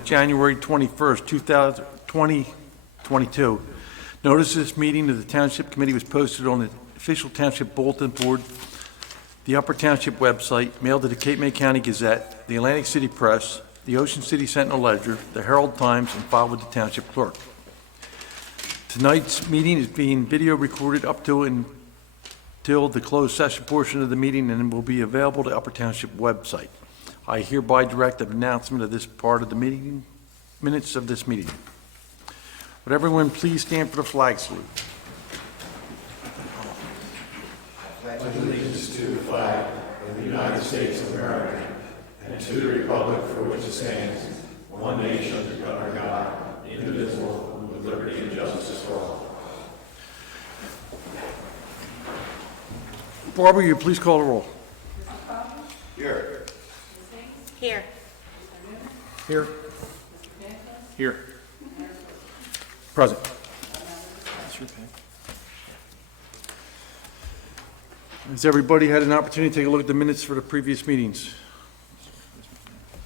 on January 21st, 2022. Notice of this meeting of the Township Committee was posted on the official Township Bulletin Board, the Upper Township website, mailed to the Cape May County Gazette, the Atlantic City Press, the Ocean City Sentinel-Ledger, the Herald Times, and filed with the Township Clerk. Tonight's meeting is being video recorded up to until the closed session portion of the meeting, and will be available to the Upper Township website. I hereby direct an announcement of this part of the meeting, minutes of this meeting. Would everyone please stand for the flag salute? I pledge allegiance to the flag of the United States of America and to the republic for which it stands, one nation under God, indivisible, with liberty and justice for all. Barbara, will you please call the roll? Here. Here. Here. Here. Present. Has everybody had an opportunity to take a look at the minutes for the previous meetings?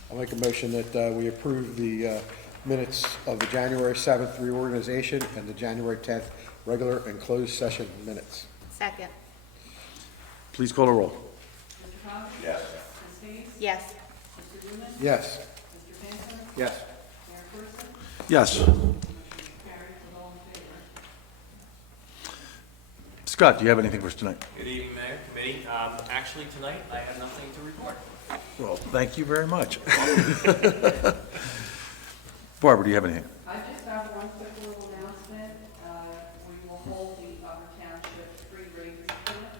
I'll make a motion that we approve the minutes of the January 7th reorganization and the January 10th regular and closed session minutes. Second. Please call the roll. Mr. Cox? Yes. Ms. Hayes? Yes. Mr. Loomis? Yes. Mr. Panther? Yes. Mayor Person? Yes. Motion carries with all in favor. Scott, do you have anything for us tonight? Good evening, Mayor, Committee. Actually, tonight, I have nothing to report. Well, thank you very much. Barbara, do you have anything? I just have one quick little announcement. We will hold the Upper Township Free Raiders Clinic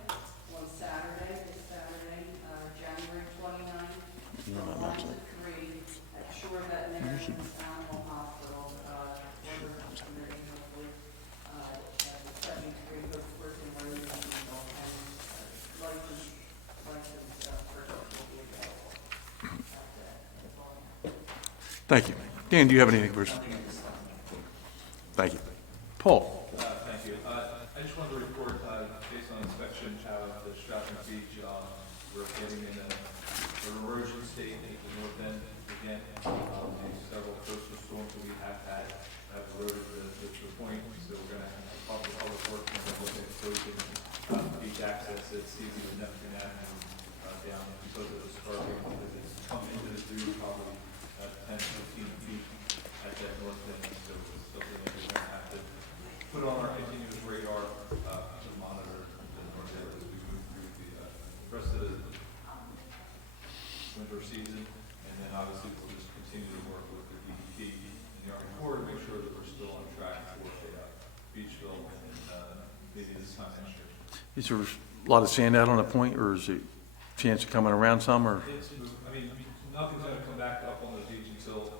on Saturday, this Saturday, January 29th, from 1 to 3 at Shore Veterinarian Animal Hospital. Weather committee, hopefully, at the 73 Coast Person Road, and licensed person will be available. That's all I have. Thank you. Dan, do you have anything for us? Thank you. Paul? Thank you. I just wanted to report, based on inspection of the Stratton Beach, we're getting in an erosion state at the north end again. Several coastal storms that we have had have eroded the point, so we're going to have public works and then look at closing beach access at Stevie and Neptune Avenue down because of the scarborough, because it's come into the dune probably 10 to 15 feet at that north end, so it's something that we're going to have to put on our continuous radar to monitor the north end as we move through the rest of the winter season, and then obviously we'll just continue to work with the DEP and the Army Corps to make sure that we're still on track for the Beachville and maybe this time next year. Is there a lot of sand out on the point, or is it a chance of coming around some, or? It's, I mean, nothing's going to come back up on the beach until,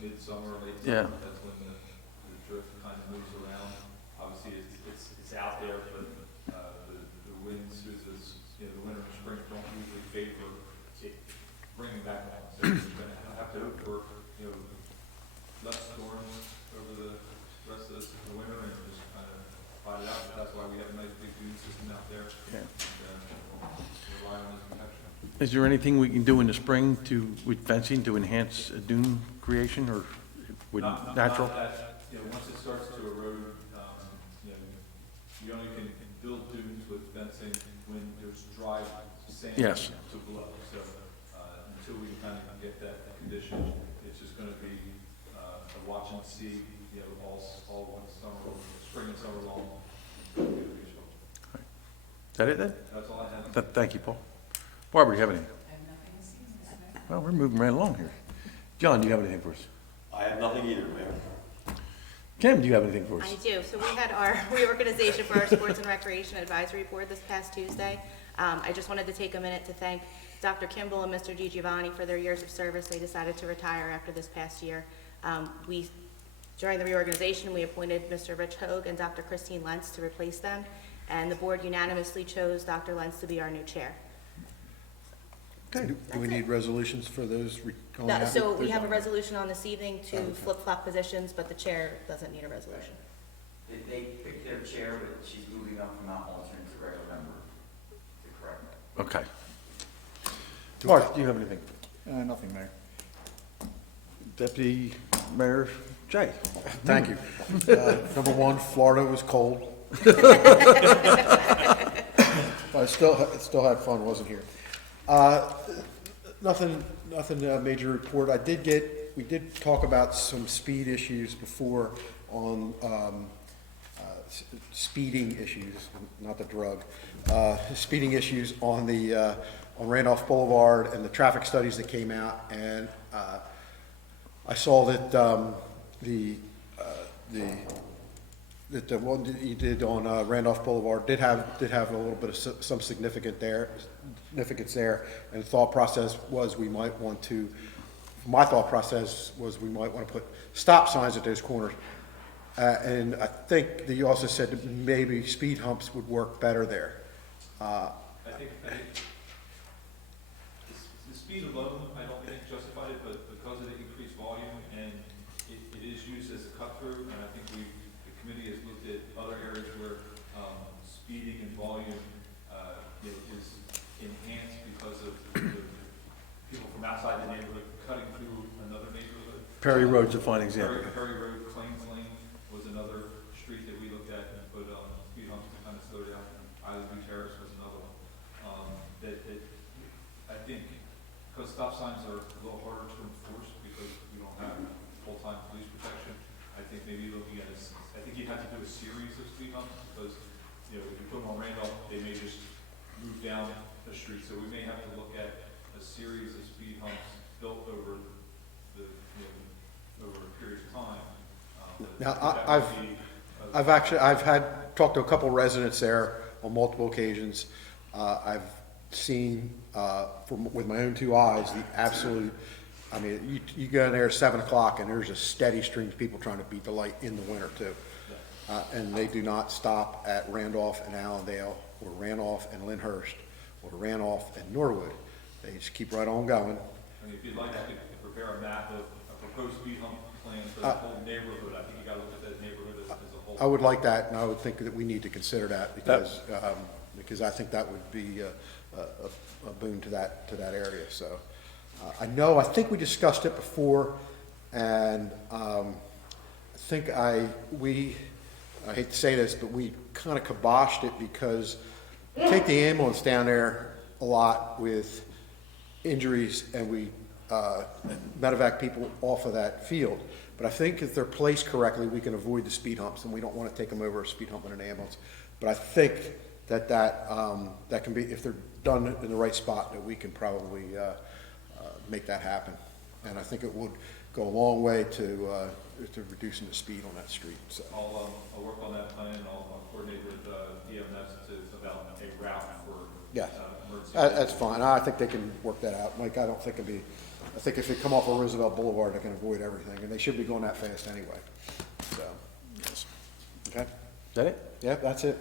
midsummer, late Yeah. summer. That's when the drift kind of moves around. Obviously, it's out there, but the winds through this, the winter and spring don't usually favor it bringing back on. So we're going to have to hope for, less storms over the rest of the winter and just kind of fight it out. But that's why we have a nice big dune system out there. Yeah. And rely on this protection. Is there anything we can do in the spring with fencing to enhance a dune creation, or with natural? Not that, once it starts to erode, you only can build dunes with fencing when there's dry sand Yes. to blow. So until we kind of get that condition, it's just going to be a watch and see, all one summer, spring and summer long. Is that it then? That's all I have. Thank you, Paul. Barbara, do you have anything? I have nothing to see this Mayor. Well, we're moving right along here. John, do you have anything for us? I have nothing either, Mayor. Kim, do you have anything for us? I do. So we had our reorganization for our Sports and Recreation Advisory Board this past Tuesday. I just wanted to take a minute to thank Dr. Kimball and Mr. DiGiovanni for their years of service. They decided to retire after this past year. During the reorganization, we appointed Mr. Rich Hogue and Dr. Christine Lentz to replace them, and the board unanimously chose Dr. Lentz to be our new chair. Okay, do we need resolutions for those going No, out? so we have a resolution on this evening to flip-flop positions, but the chair doesn't need a resolution. They picked their chair, but she's moving up from not alternate to regular member, to correct that. Okay. Mark, do you have anything? Nothing, Mayor. Deputy Mayor Jay. Thank you. Number one, Florida was cold. But I still had fun, wasn't here. Nothing major report. We did talk about some speed issues before on, speeding issues, not the drug, speeding issues on on Randolph Boulevard and the traffic studies that came out. And, I saw that, that the one that you did on Randolph Boulevard did have a little bit of some significance there, and the thought process was my thought process was we might want to put stop signs at those corners. And I think that you also said that maybe speed humps would work better there. I think the speed alone, I don't think justified it, but because of the increased volume and it is used as a cut through, and I think the committee has looked at other areas where speeding and volume is enhanced because of the people from outside the neighborhood cutting through another neighborhood. Perry Road's a fine example. Perry Road, Claims Lane was another street that we looked at and put speed humps to kind of slow down. Island View Terrace was another one. I think, because stop signs are a little harder to enforce because we don't have full-time police protection, I think maybe looking at I think you have to do a series of speed humps because, if you put them on Randolph, they may just move down the street. So we may have to look at a series of speed humps built over over a period of time. Now, I've talked to a couple residents there on multiple occasions. I've seen, with my own two eyes, the absolute, you go in there at 7 o'clock and there's a steady stream of people trying to beat the light in the winter too. And they do not stop at Randolph and Allendale, or Randolph and Lyndhurst, or Randolph and Norwood. They just keep right on going. If you'd like to prepare a map of a proposed speed hump plan for the whole neighborhood, I think you gotta look at that neighborhood as a whole. I would like that, and I would think that we need to consider that because I think that would be a boon to that area. So I think we discussed it before, and I think I hate to say this, but we kind of kiboshed it because we take the ambulance down there a lot with injuries, and we medevac people off of that field. But I think if they're placed correctly, we can avoid the speed humps, and we don't want to take them over a speed hump in an ambulance. But I think that can be, if they're done in the right spot, that we can probably make that happen. And I think it would go a long way to reducing the speed on that street. So I'll work on that plan. I'll coordinate with EMS about a route for yeah, emergency. that's fine. I think they can work that out, Mike. I don't think it'd be. I think if they come off of Roosevelt Boulevard, they can avoid everything, and they should be going that fast anyway. So, okay. Is that it? Yeah, that's it.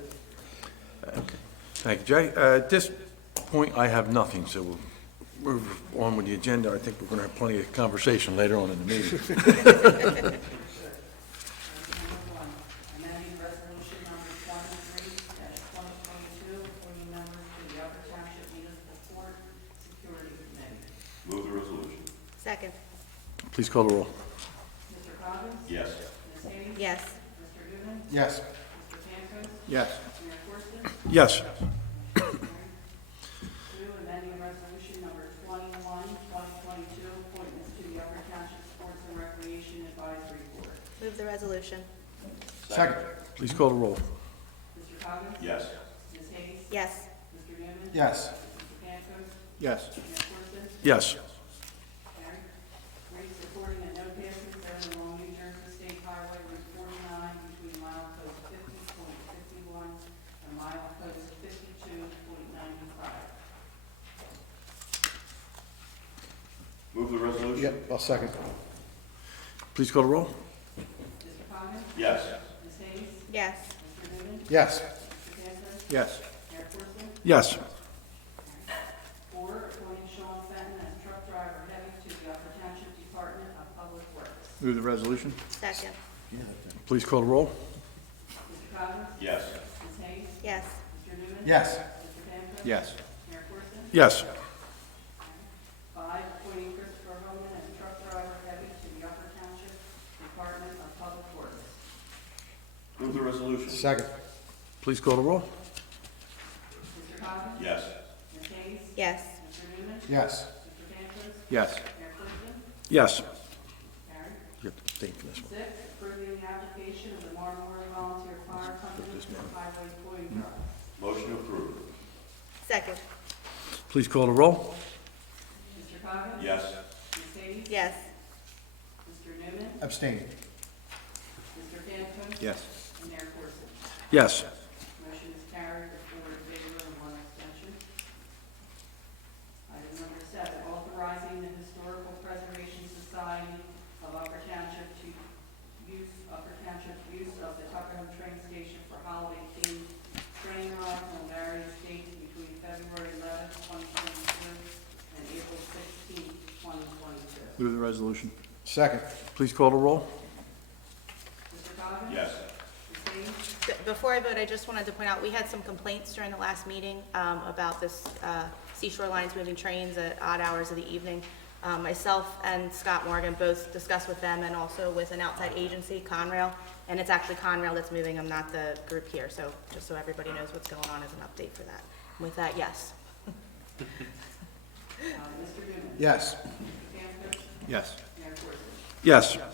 Okay. Thank you, Jay. At this point, I have nothing, so we'll move on with the agenda. I think we're going to have plenty of conversation later on in the meeting. Number one, amending resolution number 23-2022, appointing members to the Upper Township Municipal Court Security Committee. Move the resolution. Second. Please call the roll. Mr. Coggins? Yes. Ms. Hayes? Yes. Mr. Newman? Yes. Mr. Pankos? Yes. Mayor Korston? Yes. 2, amending resolution number 21-2022, appointments to the Upper Township Sports and Recreation Advisory Board. Move the resolution. Second. Please call the roll. Mr. Coggins? Yes. Ms. Hayes? Yes. Mr. Newman? Yes. Mr. Pankos? Yes. Mayor Korston? Yes. Carried. 3, supporting a no passing zone along New Jersey State Highway Route 49 between milepost 50.51 and milepost 52.95. Move the resolution. Yep, I'll second. Please call the roll. Mr. Coggins? Yes. Ms. Hayes? Yes. Mr. Newman? Yes. Mr. Pankos? Yes. Mayor Korston? Yes. 4, appointing Sean Fenton as truck driver heavy to the Upper Township Department of Public Works. Move the resolution. Second. Please call the roll. Mr. Coggins? Yes. Ms. Hayes? Yes. Mr. Newman? Yes. Mr. Pankos? Yes. Mayor Korston? Yes. 5, appointing Christopher Homan as truck driver heavy to the Upper resolution. Second. Please call the roll. Mr. Coggins? Yes. Ms. Hayes? Yes. Mr. Newman? Yes. Mr. Cantor? Yes. Mayor Clifton? Yes. Carried. You have to abstain from this one. Six, approving the application of the Marlboro Volunteer Fire Company for highway toy truck. Motion approved. Second. Please call the roll. Mr. Coggins? Yes. Ms. Hayes? Yes. Mr. Newman? Abstain. Mr. Cantor? Yes. And Mayor Corson. Yes. Motion is carried with 4 in favor and 1 abstention. Item number 7, authorizing the Historical Preservation Society of Upper Township to use of the Tuckerham train station for holiday themed train rides on various dates between February 11th, 2022 and April 16th, 2022. Move the resolution. Second. Please call the roll. Mr. Coggins? Yes. Ms. Hayes? Before I vote, I just wanted to point out, we had some complaints during the last meeting about this Seashore Lines moving trains at odd hours of the evening. Myself and Scott Morgan both discussed with them and also with an outside agency, Conrail, and it's actually Conrail that's moving them, not the group here, so just so everybody knows what's going on as an update for that. With that, yes. Mr. Newman? Yes. Mr. Cantor? Yes. Mayor Corson. Yes. Number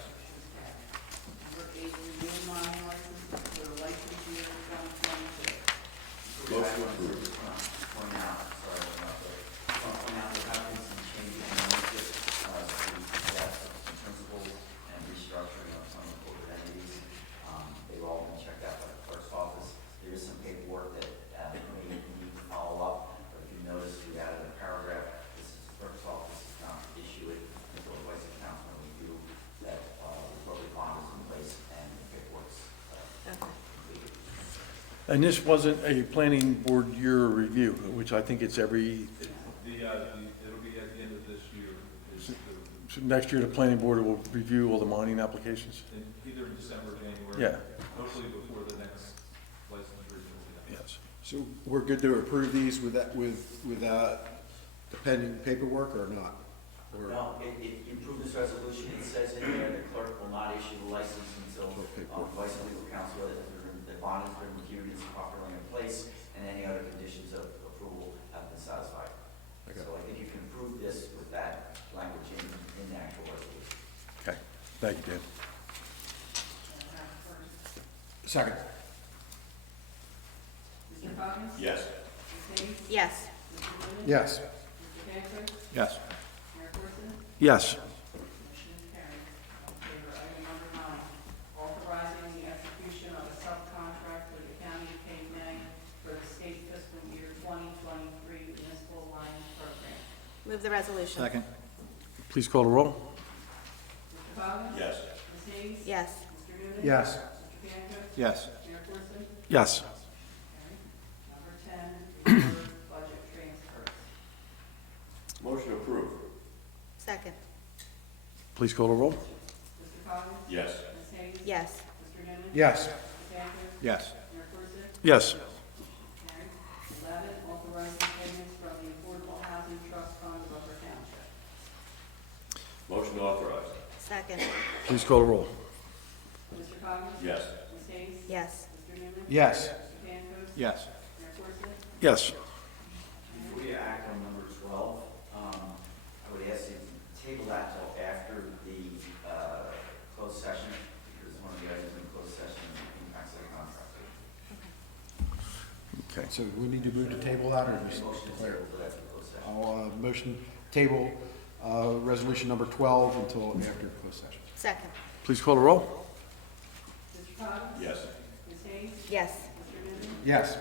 8, renewing mining licenses for the license year 2022. Motion approved. Point out, sorry about that. Point out there have been some changes in ownership, some principles and restructuring of some of the corporate entities. They've all been checked out by the clerk's office. There is some paperwork that may need to follow up, but if you notice, we added a paragraph. This is the clerk's office does not issue it until the vice council review that the corporate bond is in place and the paperwork's Okay. completed. And this wasn't a planning board year review, which I think it's every, It'll be at the end of this year, so next year the planning board will review all the mining applications? either in December or January. Yeah. Hopefully before the next license renewal. Yes. So we're good to approve these with that, with the pending paperwork or not? Or No, if you approve this resolution, it says in there, the clerk will not issue the license until vice legal counsel, the bond has been reviewed, it's properly in place, and any other conditions of approval have been satisfied. Okay. So I think you can approve this with that language in the actual resolution. Okay, thank you, Dan. Second. Mr. Coggins? Yes. Ms. Hayes? Yes. Mr. Newman? Yes. Mr. Cantor? Yes. Mayor Corson? Yes. Motion is carried. Favor item number 9, authorizing the execution of a subcontract with the County of Cape May for the state fiscal year 2023 municipal line program. Move the resolution. Please call the roll. Mr. Coggins? Yes. Ms. Hayes? Yes. Mr. Newman? Yes. Mr. Cantor? Yes. Mayor Corson? Yes. Carried. Number 10, reserve budget transfers. Motion approved. Second. Please call the roll. Mr. Coggins? Yes. Ms. Hayes? Yes. Mr. Newman? Yes. Mr. Cantor? Yes. Mayor Corson? Yes. Carried. 11, authorizing payments from the Affordable Housing Trust Fund of Upper Township. Motion authorized. Second. Please call the roll. Mr. Coggins? Yes. Ms. Hayes? Yes. Mr. Newman? Yes. Mr. Cantor? Yes. Mayor Corson? Yes. Before you act on number 12, I would ask you to table that till after the closed session, because one of the items in closed session impacts the contract. Okay. So we need to move to table that or just Motion to declare? table till after closed session. I'll motion table resolution number 12 until after closed session. Second. Please call the roll. Mr. Coggins? Yes. Ms. Hayes? Yes. Mr. Newman? Yes. Mr.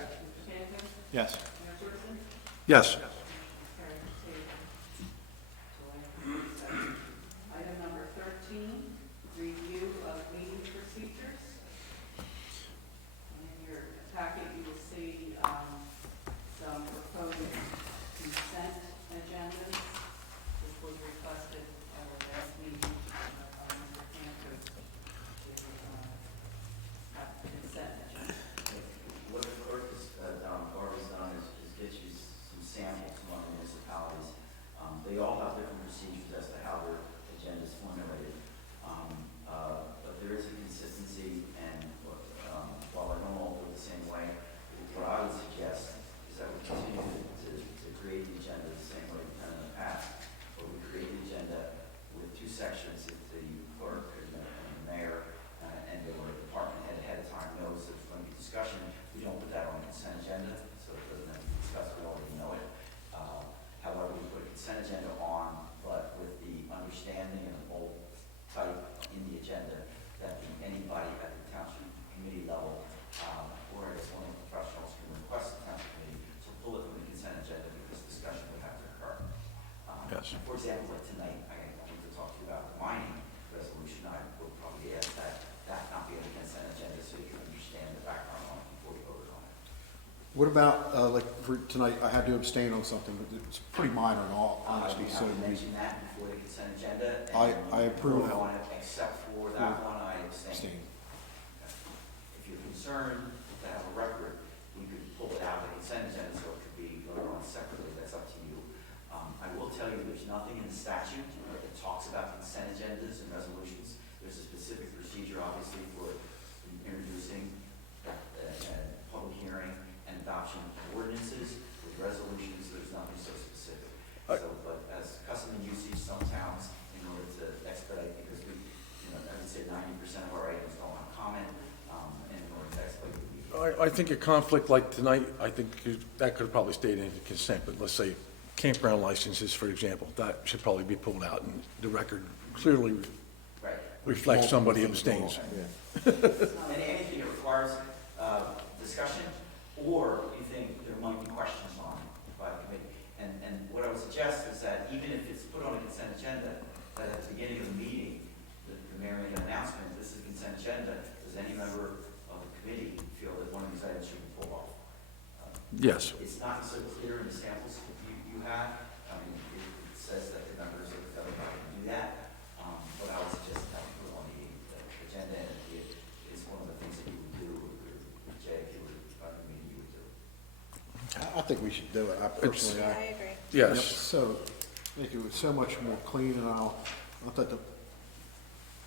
Cantor? Yes. Mayor Corson? Yes. Carried. Table. Till after closed session. Item number 13, review of meeting procedures. In your packet, you will see some proposed consent agendas. This was requested at our last meeting by Mr. Cantor to have consent agenda. What the clerk has, Barbara's done is get you some samples What about, like, for tonight, I had to abstain on something, but it's pretty minor in all honesty, We so have to mention that before the consent agenda. I and approve. vote on it, except for that one, I abstain. abstain. If you're concerned to have a record, we could pull it out of the consent agenda, so it could be voted on separately, that's up to you. I will tell you, there's nothing in the statute that talks about consent agendas and resolutions. There's a specific procedure, obviously, for introducing public hearing and adoption of ordinances. With resolutions, there's nothing so specific. So, but as custom and usage, some towns, in order to expedite, because we, as I said, 90% of our items don't have comment, and in order to expedite, we I think a conflict like tonight, I think that could have probably stayed in consent, but let's say campground licenses, for example, that should probably be pulled out, and the record clearly right. reflects somebody abstains. Anything that requires discussion, or you think there might be questions on it by the committee. And what I would suggest is that even if it's put on a consent agenda, that at the beginning of the meeting, the mayor made an announcement, this is a consent agenda, does any member of the committee feel that one of these items should be pulled off? Yes. It's not so clear in the samples you have. I mean, it says that the members of the government can do that, but I would suggest that you put it on the agenda, and it is one of the things that you would do, or Jay, if you were on the meeting, you would do. I think we should do it, I personally, I agree. Yep, Yes. so, make it so much more clean, and I thought the,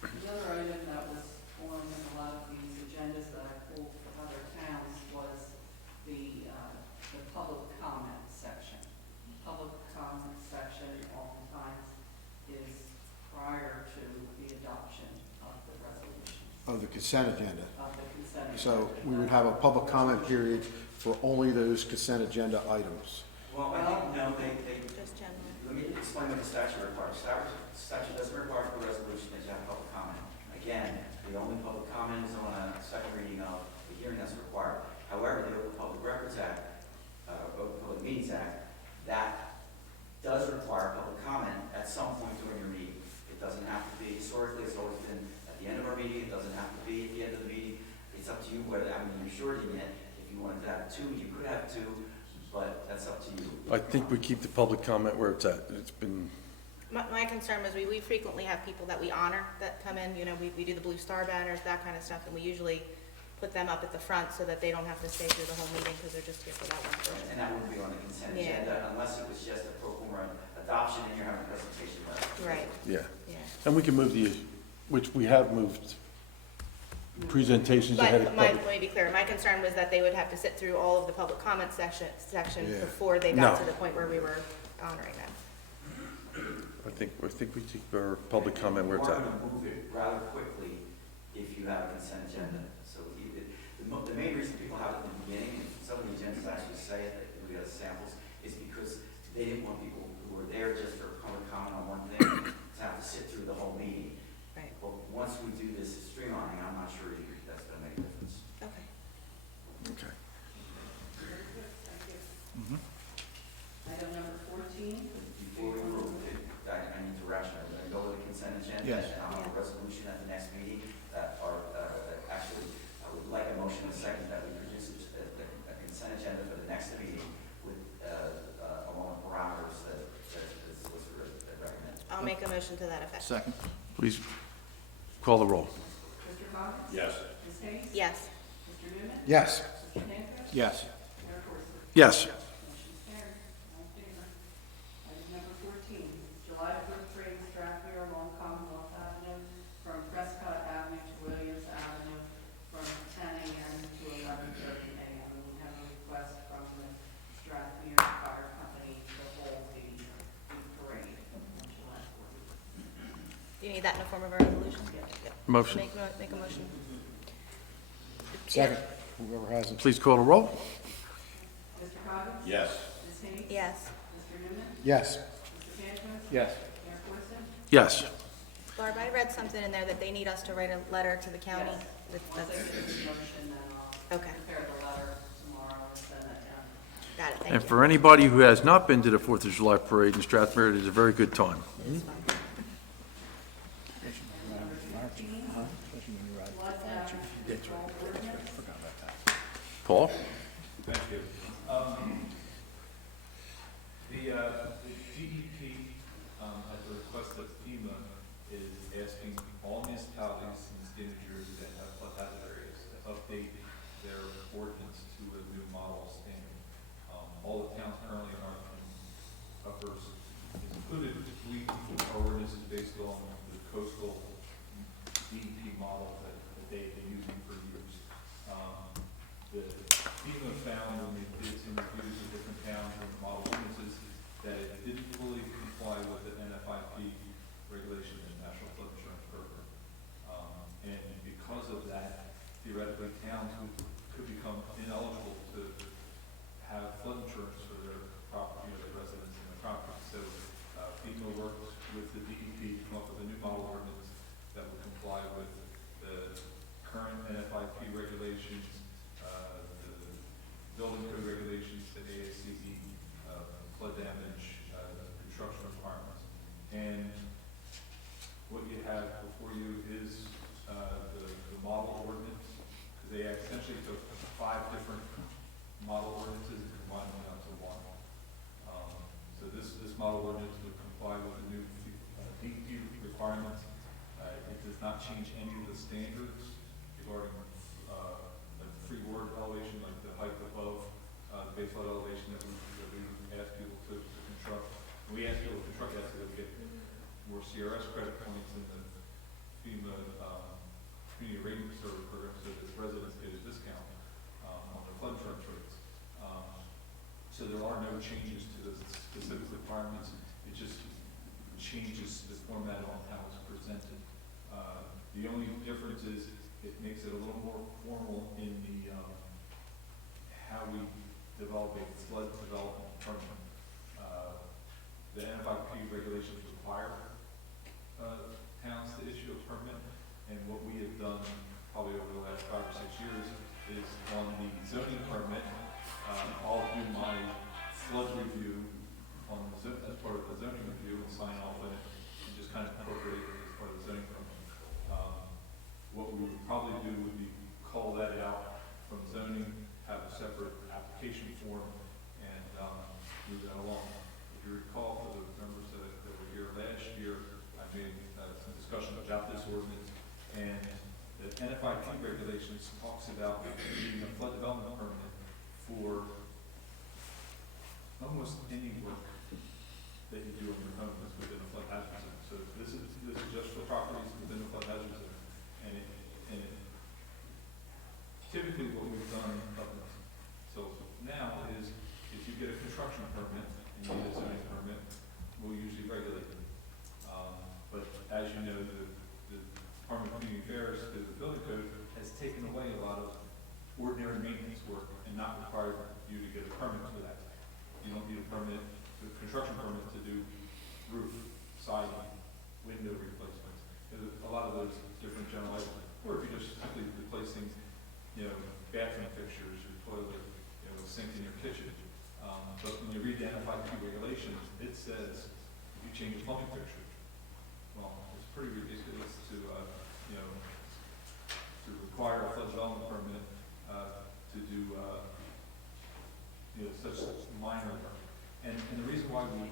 The other item that was on a lot of these agendas that I pulled from other towns was the public comment section. Public comment section oftentimes is prior to the adoption of the resolution, of the consent agenda. of the consent agenda. So we would have a public comment period for only those consent agenda items. Well, I think, no, they, Just general. let me explain what the statute requires. Statute doesn't require for a resolution that you have public comment. Again, the only public comment is on a second reading of the hearing that's required. However, the Open Public Records Act, Open Public Meetings Act, that does require public comment at some point during your meeting. It doesn't have to be, historically, it's always been at the end of our meeting, it doesn't have to be at the end of the meeting. It's up to you whether, I mean, you're shorting it. If you wanted to have two, you could have two, but that's up to you. I think we keep the public comment where it's at. It's been, My concern was we frequently have people that we honor that come in, we do the Blue Star banners, that kind of stuff, and we usually put them up at the front so that they don't have to stay through the whole meeting because they're just here for that one And portion. that wouldn't be on the consent Yeah. agenda unless it was just a pro forma adoption and you're having a presentation. Right, yeah. yeah. And we can move which we have moved presentations ahead of But let public. me be clear, my concern was that they would have to sit through all of the public comment section Yeah. before they No. got to the point where we were honoring them. I think we keep our public comment where it's We're at. going to move it rather quickly if you have a consent agenda. So the main reason people have it in the beginning, and some of the agendas actually say it, that we have samples, is because they didn't want people who were there just for public comment on one thing to have to sit through the whole meeting. Right, But once we do this streamlining, I'm not sure that's going to make a difference. okay. Okay. Very good, thank you. Item number 14. Before we move it, I need direction. I'm going to go with the consent agenda. Yes. And I'll have a resolution at the next meeting that are, actually, I would like a motion in a second that we produce a consent agenda for the next meeting with, along the parameters that the solicitor recommends. I'll make a motion to that effect. Second. Please call the roll. Mr. Cox? Yes. Ms. Hayes? Yes. Mr. Newman? Yes. Mr. Pankratz? Yes. Mayor Corso? Yes. Motion's carried. All in favor? Item number 14, July 4th parade in Stratford along Commonwealth Avenue from Prescott Avenue to Williams Avenue from 10 a.m. to 11:30 a.m. And we have a request from the Stratford Fire Company to hold the parade on July 4th. You need that in the form of a resolution? Motion. Make a motion. Second, whoever has it. Please call the roll. Mr. Coggins? Yes. Ms. Hayes? Yes. Mr. Newman? Yes. Mr. Pankratz? Yes. Mayor Corso? Yes. Barb, I read something in there that they need us to write a letter to the county. Yes. Once I That's- get this motion, then I'll Okay, prepare the letter tomorrow and send that down. got it, And thank you. for anybody who has not been to the 4th of July parade in Strathmere, it is a very good time. Flood damage control ordinance. Paul? Thank you. The DEP, at the request of FEMA, is asking all municipalities in the state of New Jersey that have flood hazard areas to update their ordinance to a new model standard. All the towns currently are in uppers is included. Our ordinance is based on the coastal DEP model that they've been using for years. The FEMA found when they did some reviews of different towns and model ordinances that it didn't fully comply with the NFIP regulation and National Flood Insurance Program. And because of that, theoretically, towns could become ineligible to have flood insurance for their property, their residents and their property. So FEMA worked with the DEP to come up with a new model ordinance that would comply with the current NFIP regulations, the building code regulations, the ASCE, flood damage, construction requirements. And what you have before you is the model ordinance, because they essentially took 5 different model ordinances and combined them down to one. So this model ordinance would comply with the new DEP requirements. It does not change any of the standards regarding like the free ward elevation, like the height above the base flood elevation that we ask people to construct. When we ask people to construct, that's to get more CRS credit points in the FEMA community rating service program, so that residents get a discount on their flood insurance rates. So there are no changes to the specific requirements. It just changes the format on how it's presented. The only difference is it makes it a little more formal in the how we develop a flood development permit. The NFIP regulations require towns to issue a permit, and what we have done probably over the last 5 or 6 years is on the zoning permit, I'll do my flood review on as part of the zoning review and sign off on it and just kind of incorporate it as part of the zoning permit. What we would probably do would be call that out from zoning, have a separate application form, and move that along. If you recall, for the members that were here last year, I made some discussion about this ordinance, and the NFIP regulations talks about needing a flood development permit for almost any work that you do on your home that's within a flood hazard zone. So this is just for properties within the flood hazard zone. And typically what we've done up until now is if you get a construction permit and you get a zoning permit, we'll usually regulate it. But as you know, the Department of Community Affairs, through the building code, has taken away a lot of ordinary maintenance work and not required you to get a permit for that. You don't need a permit, a construction permit to do roof, siding, window replacements. There's a lot of those different general items. Or if you're just simply replacing, bathroom fixtures, your toilet, sink in your kitchen. But when you read the NFIP regulations, it says if you change a plumbing fixture, well, it's pretty ridiculous to require a flood development permit to do such minor work. And the reason why we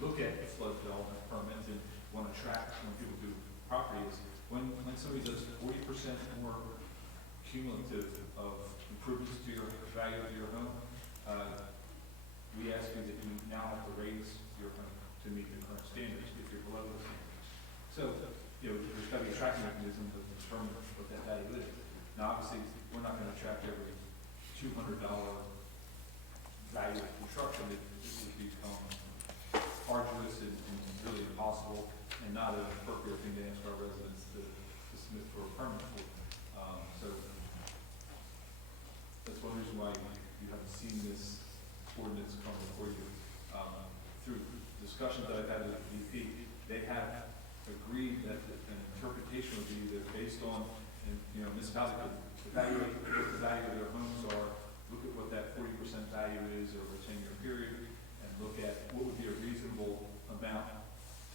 look at flood development permits and want to track when people do property is when somebody does 40% more cumulative of improvements to your value of your home, we ask you that you now have to raise your home to meet the current standards if you're below the standards. So, there's got to be a tracking mechanism to determine what that value is. Now, obviously, we're not going to track every $200 value of construction. It would become arduous and really impossible and not an appropriate thing to ask our residents to submit for a permit for. So that's one reason why you haven't seen this ordinance come before you. Through discussions that I've had with the DP, they have agreed that an interpretation would be that based on, municipality could evaluate what the value of their homes are, look at what that 40% value is over a 10-year period, and look at what would be a reasonable amount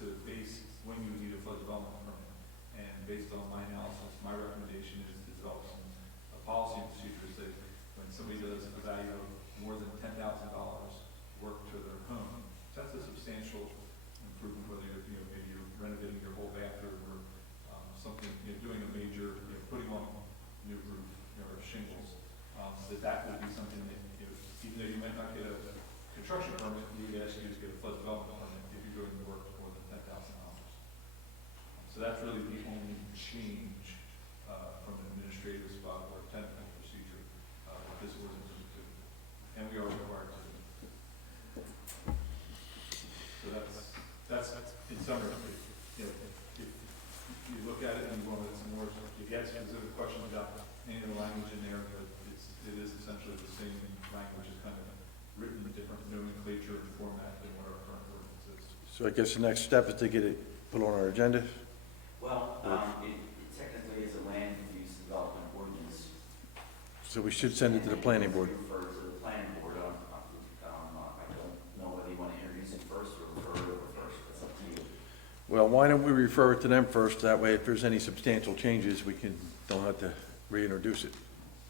to base when you need a flood development permit. And based on my analysis, my recommendation is to develop a policy and procedures that when somebody does a value of more than $10,000 work to their home, that's a substantial improvement, whether you're, maybe you're renovating your whole bathroom or something, doing a major, putting on new roof, or shingles, that would be something that, even though you might not get a construction permit, we would ask you to get a flood development permit if you're doing the work more than $10,000. So that's really the only change from an administrative spot or technical procedure that this ordinance would do. And we are required to. So that's in summary. If you look at it and you want some more, you get specific questions about any of the language in there, but it is essentially the same language, is kind of written in different nomenclature and format than what our current ordinance is. So I guess the next step is to get it put on our agenda. Well, it technically is a land use development ordinance. So we should send it to the planning board. Refer to the planning board. I don't know whether you want to introduce it first or refer it over first. It's up to you. Well, why don't we refer it to them first? That way, if there's any substantial changes, we don't have to reintroduce it.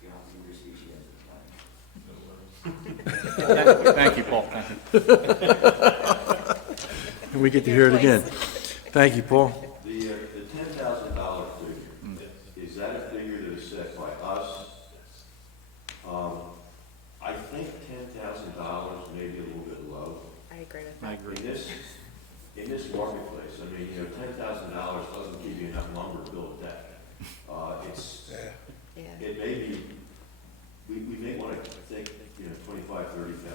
You have to your speech again to the planning board. No worries. Thank you, Paul. Thank you. And we get to hear it again. Thank you, Paul. The $10,000 figure, is that a figure that is set by us? I think $10,000 may be a little bit low. I agree with I that. agree. In this marketplace, I mean, $10,000 doesn't give you enough lumber to build a deck. Yeah, It may be, we may want to think, 25, 30,000.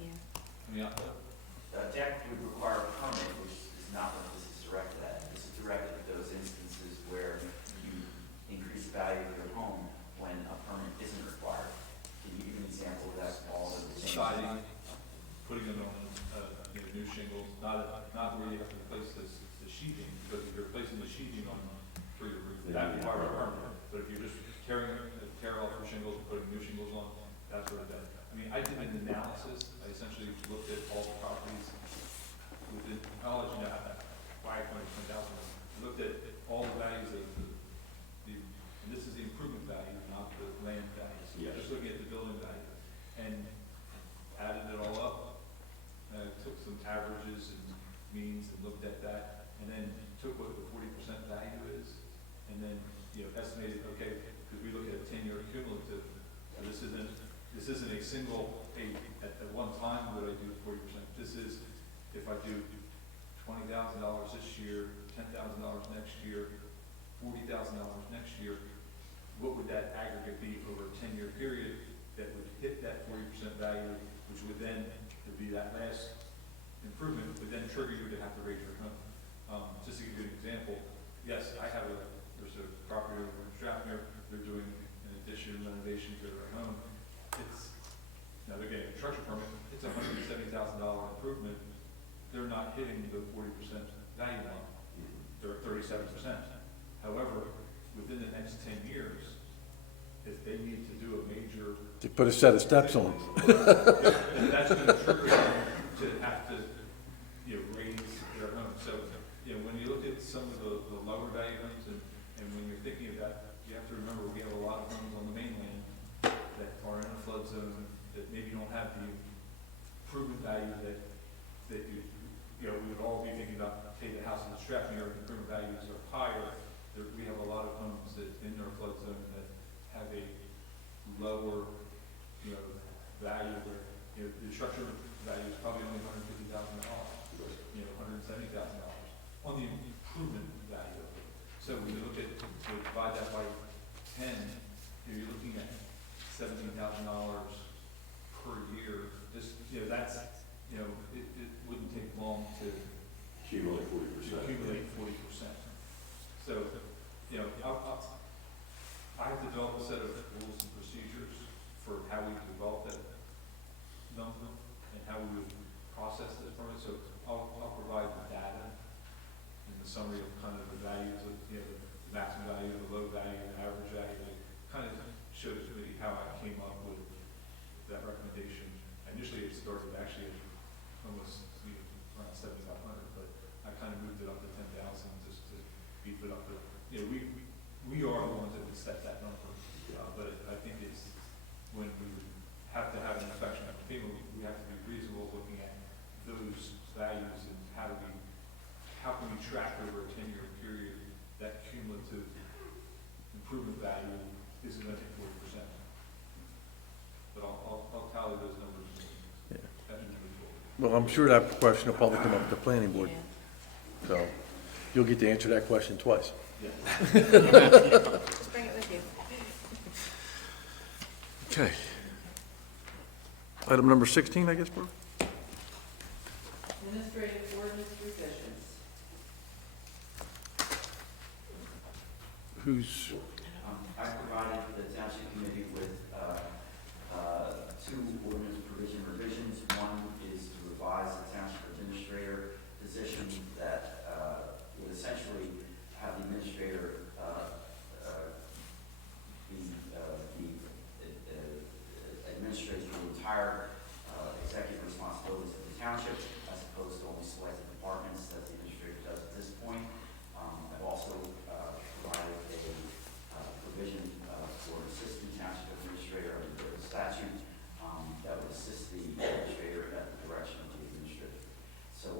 yeah. I mean, A deck would require a permit, which is not what this is directed at. This is directed at those instances where you increase the value of your home when a permit isn't required. Can you give an example of that, Paul? siding, putting it on, new shingles, not where you have to replace the sheathing, because if you're replacing the sheathing for your roof, that requires a permit. But if you're just tear off your shingles and putting new shingles on, that's what it does. I mean, I did an analysis. I essentially looked at all the properties within, I'll let you know why I went to 10,000. I looked at all the values of and this is the improvement value, not the land value. So Yes. just looking at the building value and added it all up. Took some averages and means and looked at that, and then took what the 40% value is, and then, estimated, okay, because we look at a 10-year cumulative, and this isn't a single, at one time would I do 40%. This is, if I do $20,000 this year, $10,000 next year, $40,000 next year, what would that aggregate be over a 10-year period that would hit that 40% value, which would then, would be that last improvement, would then trigger you to have to raise your home. Just to give you an example, yes, there's a property over in Stratmere, they're doing an addition renovation to their home. Now they're getting a construction permit, it's a $170,000 improvement. They're not hitting the 40% value line. They're at 37%. However, within the next 10 years, if they need to do a major, To put a set of steps on. then that's going to trigger them to have to, raise their home. So, when you look at some of the lower value homes, and when you're thinking of that, you have to remember we have a lot of homes on the mainland that are in a flood zone that maybe don't have the improvement value that we would all be thinking about. Take the house in Stratmere, improvement values are higher. We have a lot of homes that in their flood zone that have a lower, value where, the structure value is probably only $150,000, $170,000 on the improvement value of it. So when you look at, to divide that by 10, you're looking at $17,000 per year. Just, that's, it wouldn't take long to Accumulate 40%. accumulate 40%. So, I have to develop a set of rules and procedures for how we develop that number and how we would process this permit. So I'll provide the data and the summary of kind of the values of, the maximum value, the low value, the average value. It kind of shows really how I came up with that recommendation. Initially, it started actually at almost around 7,500, but I kind of moved it up to 10,000 just to beef it up. But, we are the ones that would set that number. But I think it's when we isn't gonna take 40%. But I'll tally those numbers Yeah. as we move forward. Well, I'm sure that question will probably come up at the planning board, Yeah. so you'll get to answer that question twice. Just bring it with you. Okay. Item number 16, I guess, Brooke? Administrative ordinance revisions. Who's, I provided the township committee with two ordinance provision revisions. One is to revise the township administrator position that would essentially have the administrator administrates the entire executive responsibilities of the township, as opposed to only selected departments that the administrator does at this point. I've also provided a provision for an assistant township administrator under the statute that would assist the administrator at the direction of the administrator. So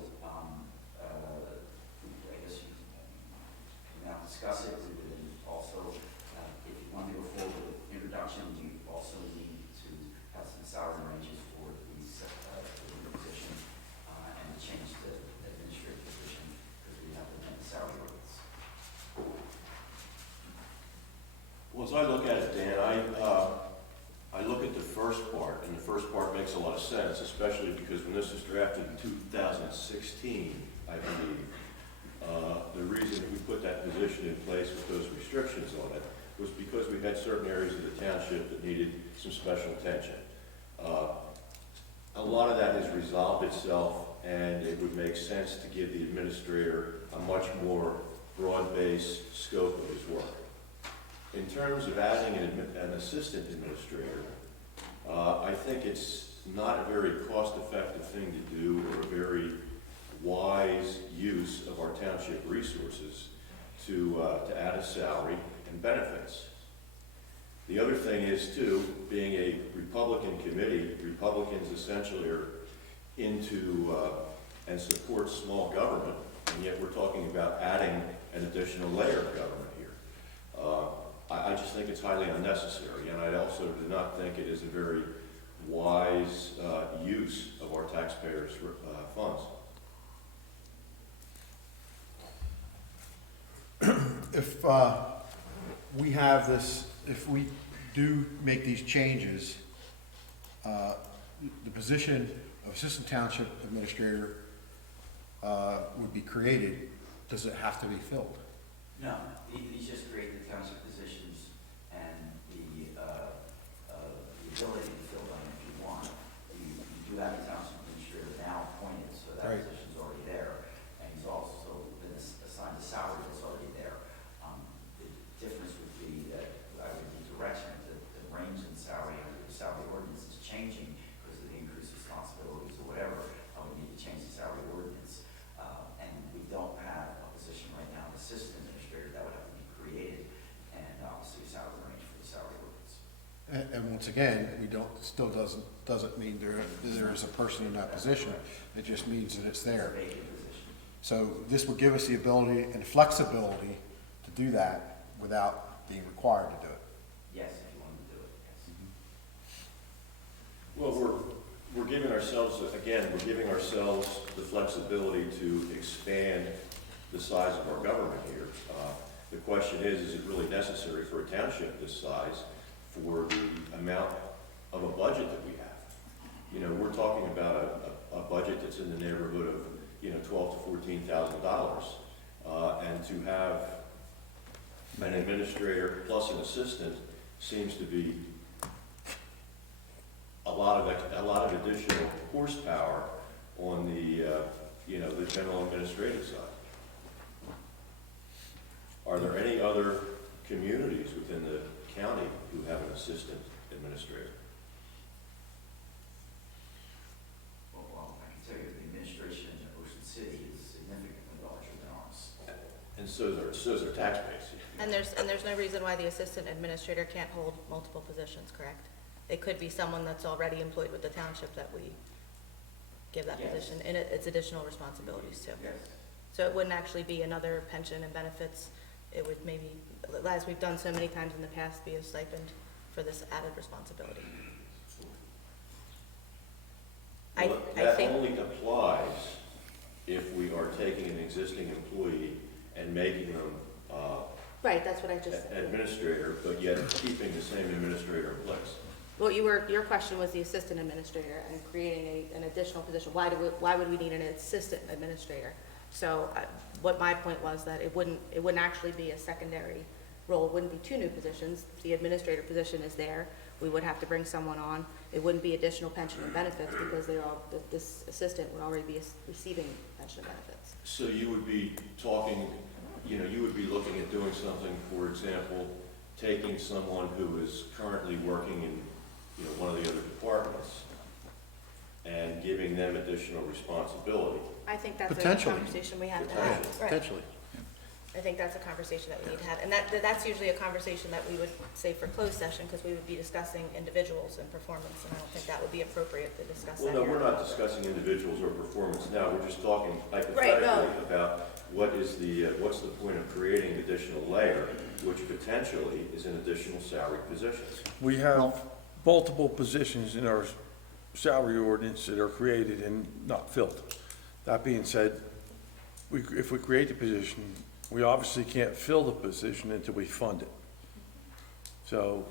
I guess you can now discuss it. We would then also, if you want to go forward with introduction, you also need to have some salary ranges for the position and to change the administrative position because we have to amend the salary rates. Well, as I look at it, Dan, I look at the first part, and the first part makes a lot of sense, especially because when this was drafted in 2016, I believe, the reason that we put that position in place with those restrictions on it was because we had certain areas of the township that needed some special attention. A lot of that has resolved itself, and it would make sense to give the administrator a much more broad-based scope of his work. In terms of adding an assistant administrator, I think it's not a very cost-effective thing to do or a very wise use of our township resources to add a salary and benefits. The other thing is, too, being a Republican committee, Republicans essentially are into and support small government, and yet we're talking about adding an additional layer of government here. I just think it's highly unnecessary, and I also do not think it is a very wise use of our taxpayers' funds. If we have this, if we do make these changes, the position of Assistant Township Administrator would be created. Does it have to be filled? No, these just create the township positions and the ability to fill them if you want. You do have a township administrator now appointed, so that Right. position's already there. And he's also been assigned a salary that's already there. The difference would be that I would need direction that the range in salary under the salary ordinance is changing because of the increased responsibilities or whatever. I would need to change the salary ordinance. And we don't have a position right now, an assistant administrator, that would have to be created, and obviously a salary range for the salary ordinance. And once again, we don't, still doesn't mean there is a person in that position. It just means that it's there. It's a vacant position. So this would give us the ability and flexibility to do that without being required to do it. Yes, if you wanted to do it, yes. Well, we're giving ourselves, again, we're giving ourselves the flexibility to expand the size of our government here. The question is it really necessary for a township this size for the amount of a budget that we have? You know, we're talking about a budget that's in the neighborhood of, $12,000 to $14,000. And to have an administrator plus an assistant seems to be a lot of additional horsepower on the, the general administrative side. Are there any other communities within the county who have an assistant administrator? Well, I can tell you the administration in Ocean City is significantly larger than ours. And so is their tax base. And there's no reason why the assistant administrator can't hold multiple positions, correct? It could be someone that's already employed with the township that we give that Yes. position, and it's additional responsibilities too. Yes. So it wouldn't actually be another pension and benefits it would maybe, as we've done so many times in the past, be a stipend for this added responsibility. I That think, only applies if we are taking an existing employee and making them right, that's what I just said. administrator, but yet keeping the same administrator in place. Well, your question was the assistant administrator and creating an additional position. Why would we need an assistant administrator? So what my point was that it wouldn't actually be a secondary role. It wouldn't be two new positions. The administrator position is there. We would have to bring someone on. It wouldn't be additional pension and benefits because this assistant would already be receiving pension and benefits. So you would be talking, you would be looking at doing something, for example, taking someone who is currently working in, one of the other departments and giving them additional responsibility. I think that's a Potentially. conversation we have to have. Right. Potentially. I think that's a conversation that we need to have. And that's usually a conversation that we would say for closed session because we would be discussing individuals and performance. And I don't think that would be appropriate to discuss that Well, no, here. we're not discussing individuals or performance now. We're just talking Right, hypothetically no. about what's the point of creating an additional layer, which potentially is an additional salary position. We have multiple positions in our salary ordinance that are created and not filled. That being said, if we create the position, we obviously can't fill the position until we fund it. So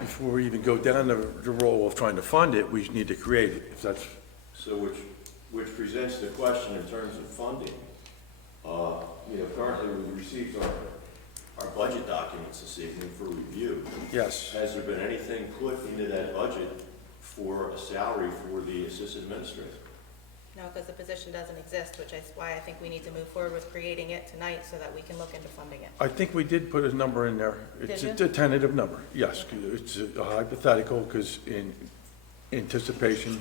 before we even go down the role of trying to fund it, we need to create it, if that's, So which presents the question in terms of funding. Currently we received our budget documents this evening for review. yes. Has there been anything put into that budget for a salary for the assistant administrator? No, because the position doesn't exist, which is why I think we need to move forward with creating it tonight so that we can look into funding it. I think we did put a number in there. It's Did a tentative number, yes. It's a hypothetical because in anticipation,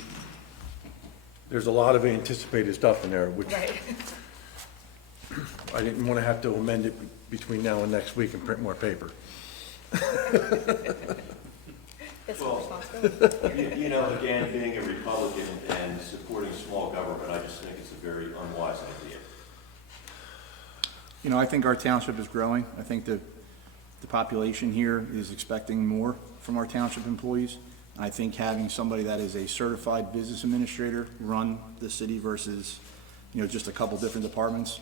there's a lot of anticipated stuff in there, which Right. I didn't want to have to amend it between now and next week and print more paper. This is Well, responsibility. Again, being a Republican and supporting small government, I just think it's a very unwise idea. I think our township is growing. I think the population here is expecting more from our township employees. And I think having somebody that is a certified business administrator run the city versus, just a couple different departments,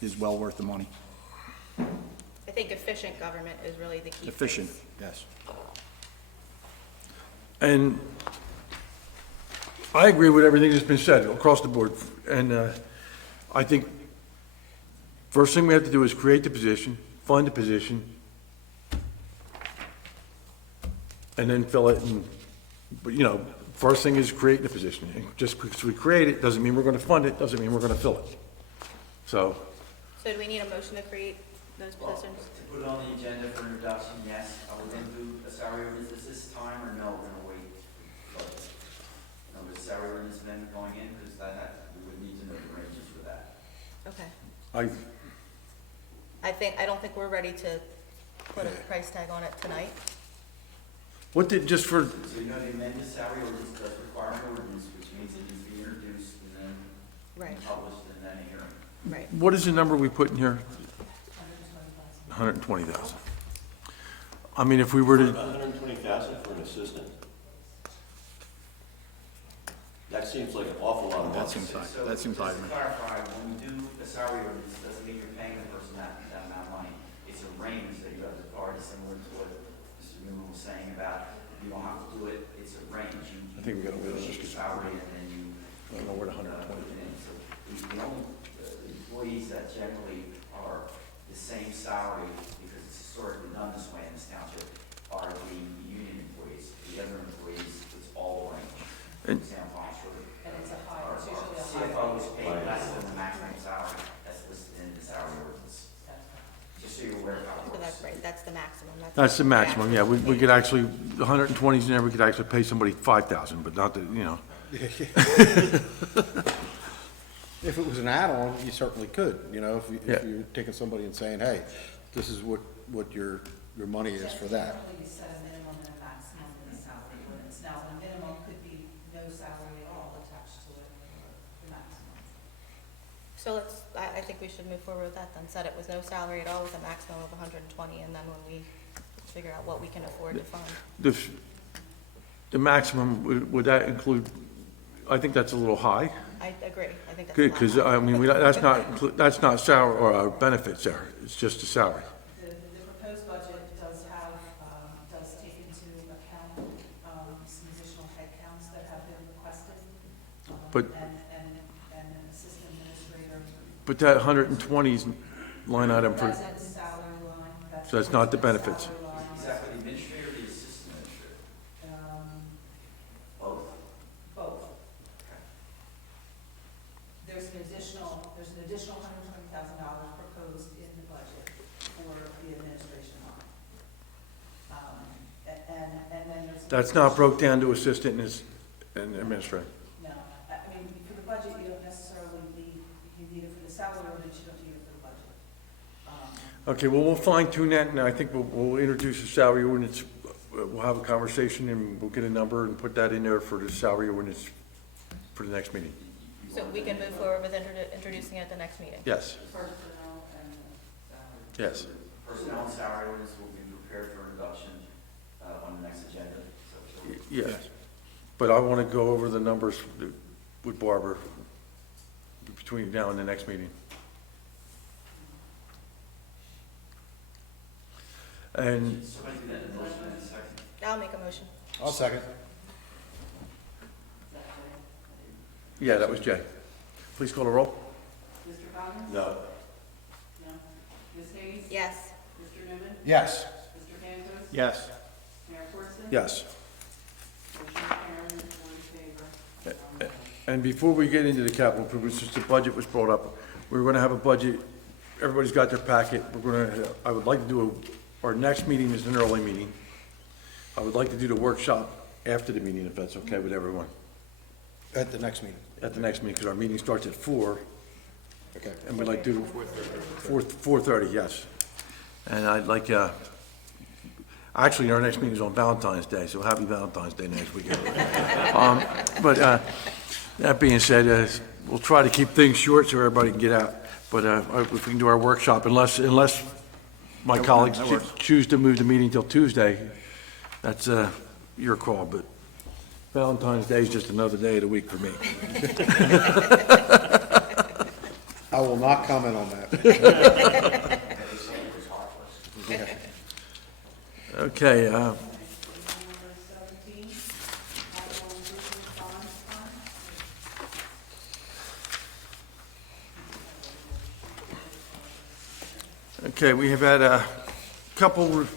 is well worth the money. I think efficient government is really the key. Efficient, phrase. yes. And I agree with everything that's been said across the board. And I think first thing we have to do is create the position, fund the position, and then fill it. And, first thing is creating the position. And just because we create it doesn't mean we're going to fund it, doesn't mean we're going to fill it. So So do we need a motion to create those Well, positions? to put it on the agenda for introduction, yes. Are we going to do a salary ordinance this time, or no, we're going to wait? With salary ordinance amendment going in, because we would need to know the ranges for that. Okay. I I don't think we're ready to put a price tag on it tonight. what did, just for, So the amended salary ordinance does require an ordinance, which means it needs to be introduced and then Right. published and then a hearing. Right. what is the number we put in here? 120,000. I mean, if we were to, 120,000 for an assistant? That seems like an awful lot of money. That seems high. So That seems high to just me. to clarify, when we do a salary ordinance, it doesn't mean you're paying the person that amount of money. It's a range that you have to guard, similar to what Mr. Newman was saying about, you don't have to do it, it's a range. I think we gotta wait on this negotiate because salary and then you. I don't know where the 120 put it in. So the only employees that generally are the same salary, because it's historically done this way in this township, are the union employees. The other employees, it's all range. For And- example, I'm sure. And it's a high, our it's usually a high. CFO is paid less than the maximum salary that's listed in the salary ordinance. Just so you're aware of how it So works. that's right, that's the maximum. that's the maximum, yeah, we could actually, the 120's in there, we could actually pay somebody 5,000, but not the, If it was an add-on, you certainly could, Yeah. if you're taking somebody and saying, hey, this is what your money is for that. Generally, you set a minimum and a maximum in the salary ordinance. Now, the minimum could be no salary at all attached to it, or the maximum. So I think we should move forward with that then, set it with no salary at all with a maximum of 120, and then when we figure out what we can afford to fund. The maximum, would that include, I think that's a little high. I agree, I think that's a Good, lot. because, I mean, that's not salary or benefits there, it's just the salary. The proposed budget does have, does take into account, some additional headcounts that have been requested. But- And an assistant administrator. But that 120 line item for, That's at the salary line. so that's not the benefits. salary line. Exactly, the administrator, the assistant administrator, both. Both. There's an additional $120,000 proposed in the budget for the administration line. And then there's. That's not broke down to assistant and administrator. No, I mean, for the budget, you don't necessarily need, you need it for the salary ordinance, you don't need it for the budget. Okay, well, we'll fine tune that, and I think we'll introduce the salary ordinance. We'll have a conversation, and we'll get a number and put that in there for the salary ordinance for the next meeting. So we can move forward with introducing it at the next meeting? Yes, Personnel and salary. yes. Personnel and salary ordinance will be prepared for introduction on the next agenda. So Yes. But I want to go over the numbers with Barbara between now and the next meeting. And somebody do that in a motion in a second. I'll make a motion. I'll second. yeah, that was Jay. Please call the roll. Mr. Collins? No. No. Ms. Hayes? Yes. Mr. Newman? Yes. Mr. Cantos? Yes. Mayor Forson? Yes. Motion carried, four in favor. And before we get into the capital improvements, since the budget was brought up, we're going to have a budget, everybody's got their packet, I would like to do our next meeting is an early meeting. I would like to do the workshop after the meeting, if that's okay with everyone, At the next meeting. at the next meeting, because our meeting starts at 4, Okay. and we'd like to do 4:30, yes. And I'd like, actually, our next meeting is on Valentine's Day, so happy Valentine's Day next weekend. But that being said, we'll try to keep things short so everybody can get out. But if we can do our workshop, unless my colleagues that works. choose to move the meeting till Tuesday, that's your call, but Valentine's Day is just another day of the week for me. I will not comment on that. Okay, Number 17, capital improvement bonds fund. okay, we have had a couple of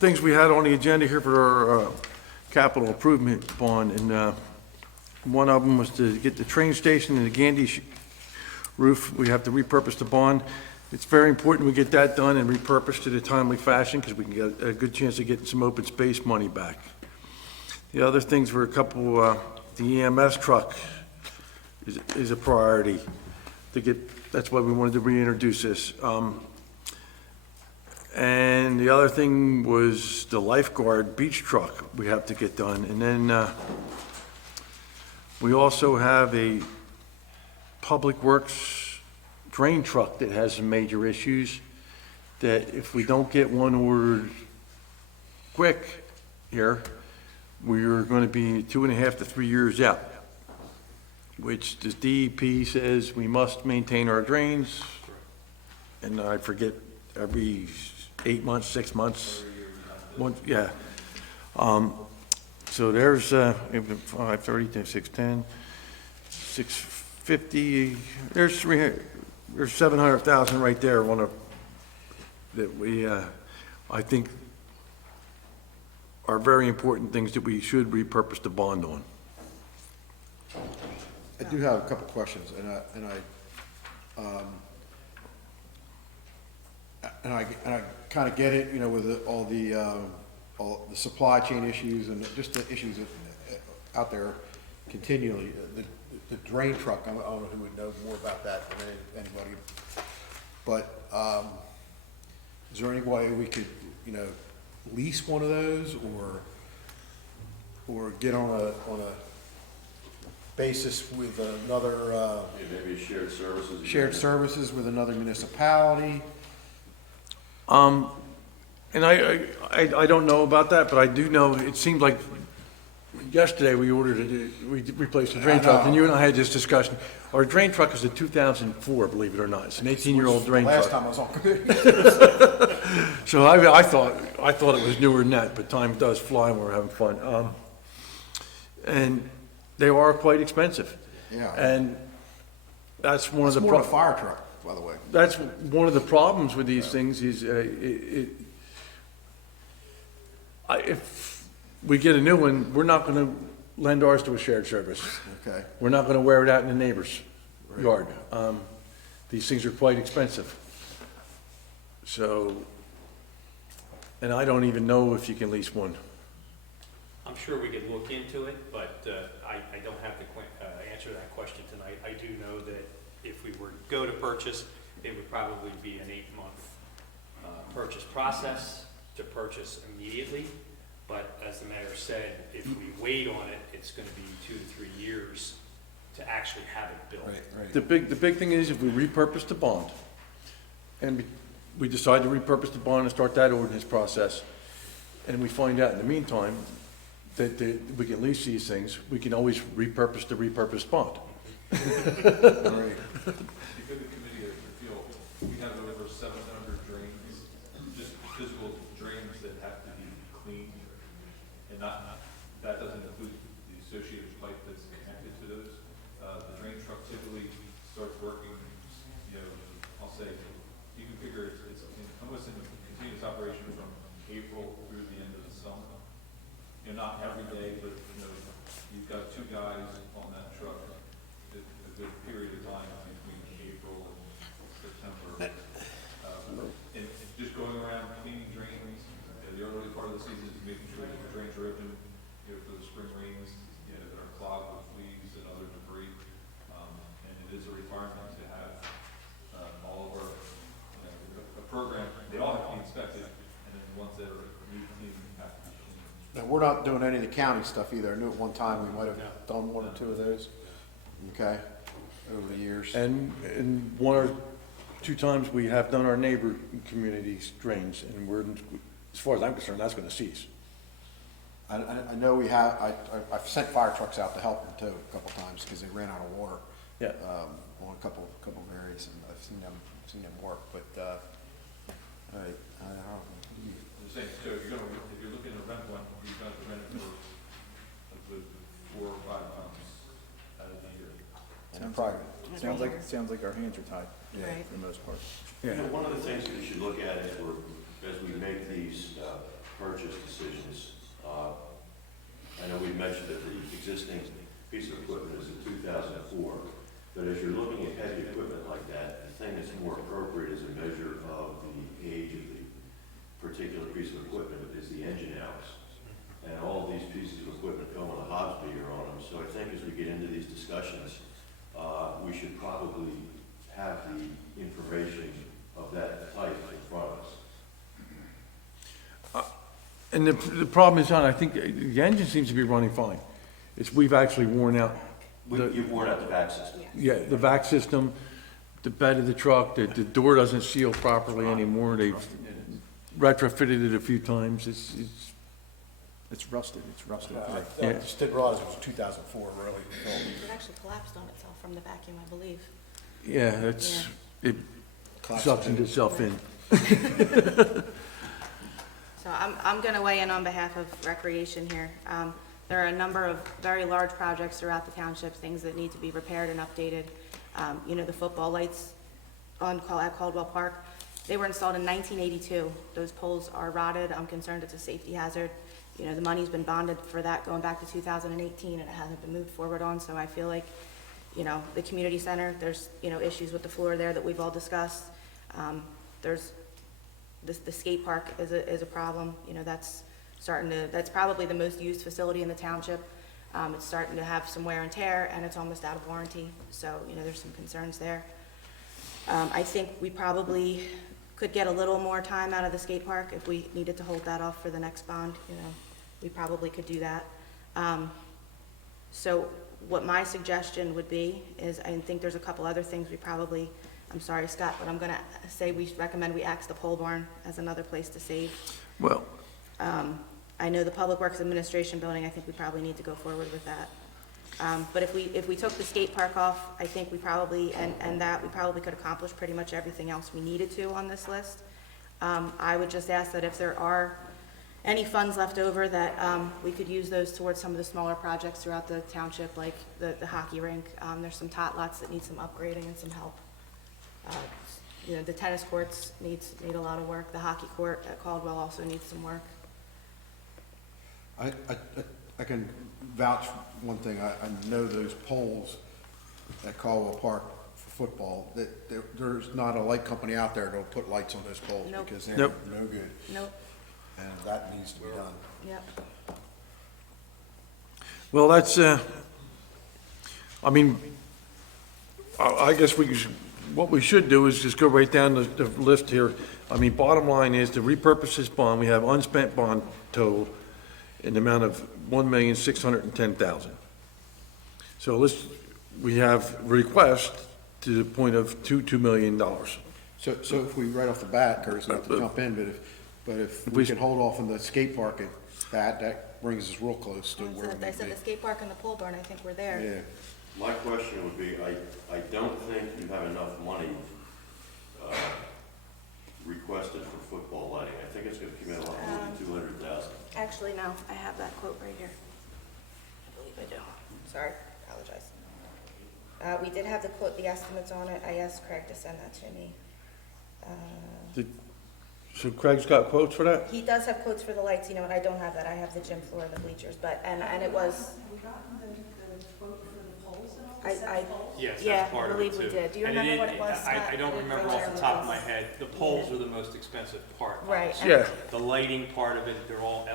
things we had on the agenda here for our capital improvement bond, and one of them was to get the train station and the Gandy roof. We have to repurpose the bond. It's very important we get that done and repurposed in a timely fashion, because we can get a good chance of getting some open space money back. The other things were a couple, the EMS truck is a priority to get, that's why we wanted to reintroduce this. And the other thing was the lifeguard beach truck we have to get done. And then we also have a public works drain truck that has some major issues, that if we don't get one ordered quick here, we're going to be 2.5 to 3 years out, which the DEP says we must maintain our drains, and I forget, every 8 months, 6 months, yeah. So there's 530 to 610, 650, there's 700,000 right there, that we, I think, are very important things that we should repurpose the bond on. I do have a couple questions, and I kind of get it, you know, with all the supply chain issues and just the issues out there continually. The drain truck, I don't know who would know more about that than anybody. But, is there any way we could, you know, lease one of those or get on basis with another, Maybe shared services. shared services with another municipality. And I don't know about that, but I do know, it seemed like yesterday we we replaced the drain truck, and you and I had this discussion. Our drain truck is a 2004, believe it or not. It's an 18-year-old drain Last truck. time I was on committee. So I thought it was newer than that, but time does fly when we're having fun. And they are quite expensive. Yeah. And that's one of It's the. more than a fire truck, by the way. That's one of the problems with these things is, if we get a new one, we're not gonna lend ours to a shared service. Okay. We're not gonna wear it out in the neighbor's yard. These things are quite expensive. So, and I don't even know if you can lease one. I'm sure we could look into it, but I don't have the answer to that question tonight. I do know that if we were to go to purchase, it would probably be an 8-month purchase process to purchase immediately. But as the mayor said, if we wait on it, it's going to be 2 to 3 years to actually have it built. Right. The big thing is if we repurpose the bond, and we decide to repurpose the bond and start that ordinance process, and we find out in the meantime that we can lease these things, we can always repurpose the repurposed bond. Right. Because the committee, I feel, we have over 700 drains, just physical drains that have to be cleaned. And that doesn't include the associated pipe that's connected to those. The drain truck typically starts working, I'll say, you can figure it's almost in continuous operation from April through the end of the summer. Not every day, but, you've got 2 guys on that truck, a good period of time between April and September. And just going around cleaning drains, the early part of the season is making sure that the drains are open, for the spring rains, that are clogged with fleas and other debris. And it is a requirement to have, all of our, a program, they all have to be inspected, and then the ones that are need cleaning have to be cleaned. Now, we're not doing any of the county stuff either. I knew at one time we might have done 1 or 2 of those. Okay, over the years. And 1 or 2 times we have done our neighbor communities drains, and as far as I'm concerned, that's gonna cease. I know we have, I've sent fire trucks out to help them too, a couple times, because they ran out of water. Yeah. On a couple of areas, and I've seen them work, but, all right, I don't know. The same, so if you're looking to rent one, you've got to rent it for a good 4 or 5 months out of the year. Sounds like our hands are tied Right. for the most part. One of the things we should look at as we make these purchase decisions, I know we mentioned that the existing piece of equipment is a 2004, but as you're looking at heavy equipment like that, the thing that's more appropriate as a measure of the age of the particular piece of equipment is the engine hours. And all of these pieces of equipment come with a Hobbs meter on them, so I think as we get into these discussions, we should probably have the information of that type in front of us. And the problem is, John, I think the engine seems to be running fine. We've actually worn out, You've worn out the back system. the vac system, the bed of the truck, the door doesn't seal properly anymore. They've retrofitted it a few times. It's rusted. Yeah. I just didn't realize it was 2004, really. It actually collapsed on itself from the vacuum, I believe. Yeah, it suctioned itself in. So I'm going to weigh in on behalf of Recreation here. There are a number of very large projects throughout the township, things that need to be repaired and updated. The football lights at Caldwell Park, they were installed in 1982. Those poles are rotted. I'm concerned it's a safety hazard. The money's been bonded for that going back to 2018, and it hasn't been moved forward on, so I feel like, the community center, there's, issues with the floor there that we've all discussed. There's the skate park is a problem. That's probably the most used facility in the township. It's starting to have some wear and tear, and it's almost out of warranty, so, there's some concerns there. I think we probably could get a little more time out of the skate park if we needed to hold that off for the next bond, we probably could do that. So what my suggestion would be is, I think there's a couple other things we probably, I'm sorry, Scott, but I'm gonna say we recommend we axe the pole barn as another place to save. Well, I know the Public Works Administration building, I think we probably need to go forward with that. But if we took the skate park off, I think we probably, and that, we probably could accomplish pretty much everything else we needed to on this list. I would just ask that if there are any funds left over, that we could use those towards some of the smaller projects throughout the township, like the hockey rink. There's some tot lots that need some upgrading and some help. You know, the tennis courts need a lot of work. The hockey court at Caldwell also needs some work. I can vouch one thing, I know those poles at Caldwell Park for football, that there's not a light company out there that'll put lights on those poles Nope. because they're Nope. no good, Nope, and that needs to be done. yep. well, that's, I mean, I guess what we should do is just go right down the list here. I mean, bottom line is to repurpose this bond, we have unspent bond total in the amount of $1,610,000. So we have request to the point of $2 million. So if we, right off the bat, Curtis, not to jump in, but if we can hold off on the skate park at that brings us real close to where we I need said to the skate park and the pole barn, I think we're be. there. Yeah. My question would be, I don't think you have enough money requested for football lighting. I think it's gonna come in a lot more than 200,000. Actually, no, I have that quote right here. I believe I do. Sorry, apologize. We did have the quote, the estimates on it. I asked Craig to send that to me. So Craig's got quotes for that? He does have quotes for the lights, you know, and I don't have that. I have the gym floor and the bleachers, but, and it was, Have we gotten the quote for the poles and all, I- the set I- poles? Yes, Yeah, that's part I of it believe we too. did. Do you And remember what it was, Scott? I don't I didn't remember write off it the down. top of my head. The poles are the most expensive part. Right. obviously. Yeah. The lighting part of it, they're all the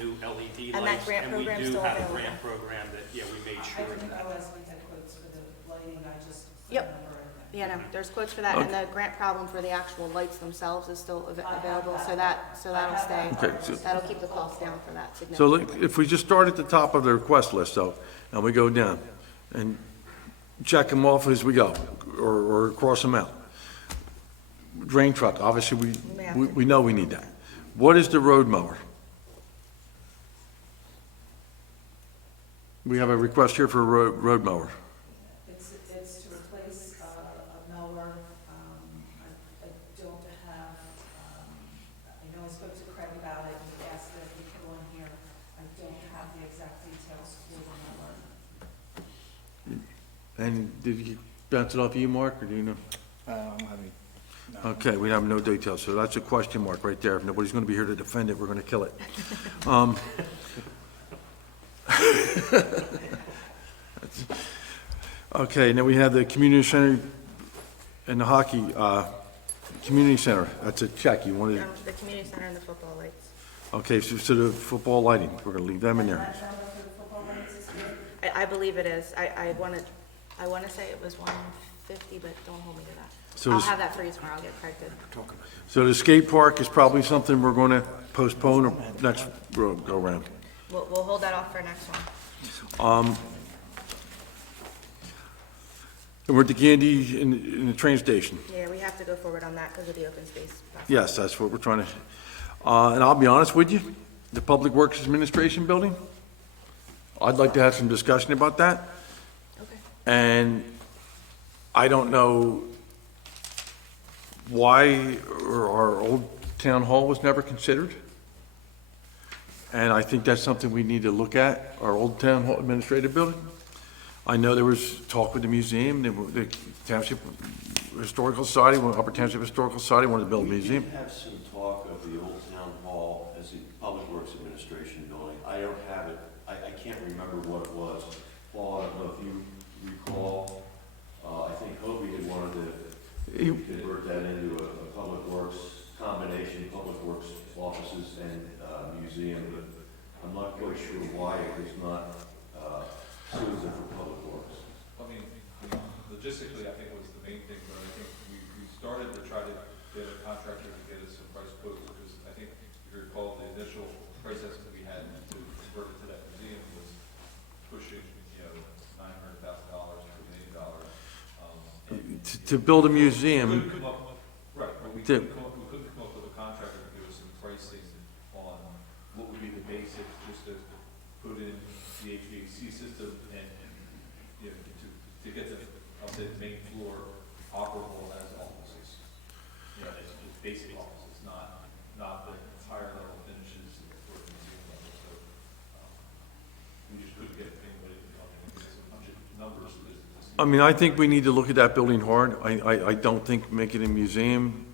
new LED lights. And that grant program's we do still have a available. grant program that, yeah, we made I sure of didn't that. know as we had quotes for the lighting, I just Yep. couldn't remember everything. Yeah, no, there's quotes for that, and the grant problem for the actual lights themselves is still available, so that'll stay. Okay, so- That'll keep the cost down for that So significantly. look, if we just start at the top of the request list though, and we go down and check them off as we go, or cross them out. Drain truck, obviously may have we know we need that. What is the road mower? We have a request here for a road mower. It's to replace a mower. I don't have, I know I spoke to Craig about it, and he asked that we put on here. I don't have the exact details for the mower. And did you bounce it off you, Mark, or do you know? I don't have any. No. Okay, we have no details, so that's a question mark right there. If nobody's gonna be here to defend it, we're gonna kill it. Okay, now we have the community center and the hockey, community center. That's a check. You wanted, The community center and the football lights. okay, so the football lighting, we're gonna leave them in there. That number for the football lights is good. I believe it is. I wanna say it was 150, but don't hold me to that. So I'll this- have that for you tomorrow. I'll get Craig to. So the skate park is probably something we're gonna postpone or next go around. We'll hold that off for next one. And we're at the Gandy in the train station. Yeah, we have to go forward on that because of the open space process. Yes, that's what we're trying to, and I'll be honest with you, the Public Works Administration Building, I'd like to have some discussion about that. Okay. And I don't know why our old town hall was never considered. And I think that's something we need to look at, our old town hall administrative building. I know there was talk with the museum, the Township Historical Society, Upper Township Historical Society wanted to build a museum. We did have some talk of the old town hall as the Public Works Administration building. I don't have it, I can't remember what it was. Paul, I don't know if you recall, I think Hobie had wanted to convert that into a Public Works combination, Public Works offices and museum, but I'm not quite sure why it was not suitable for Public Works. I mean, logistically, I think was the main thing, but I think we started to try to get a contractor to get us some price quotes, because I think, if you recall, the initial price estimate we had to convert it to that museum was pushing, $900,000. to build a museum, Couldn't come up, right, but we To- couldn't come up with a contractor to give us some pricing on what would be the basics, just to put in the HVAC system and, you know, to get the main floor operable as offices. You know, it's just basic offices, not the higher level finishes for the museum level, so, we just couldn't get anybody to come in and give us a bunch of numbers for this. I mean, I think we need to look at that building hard. I don't think making a museum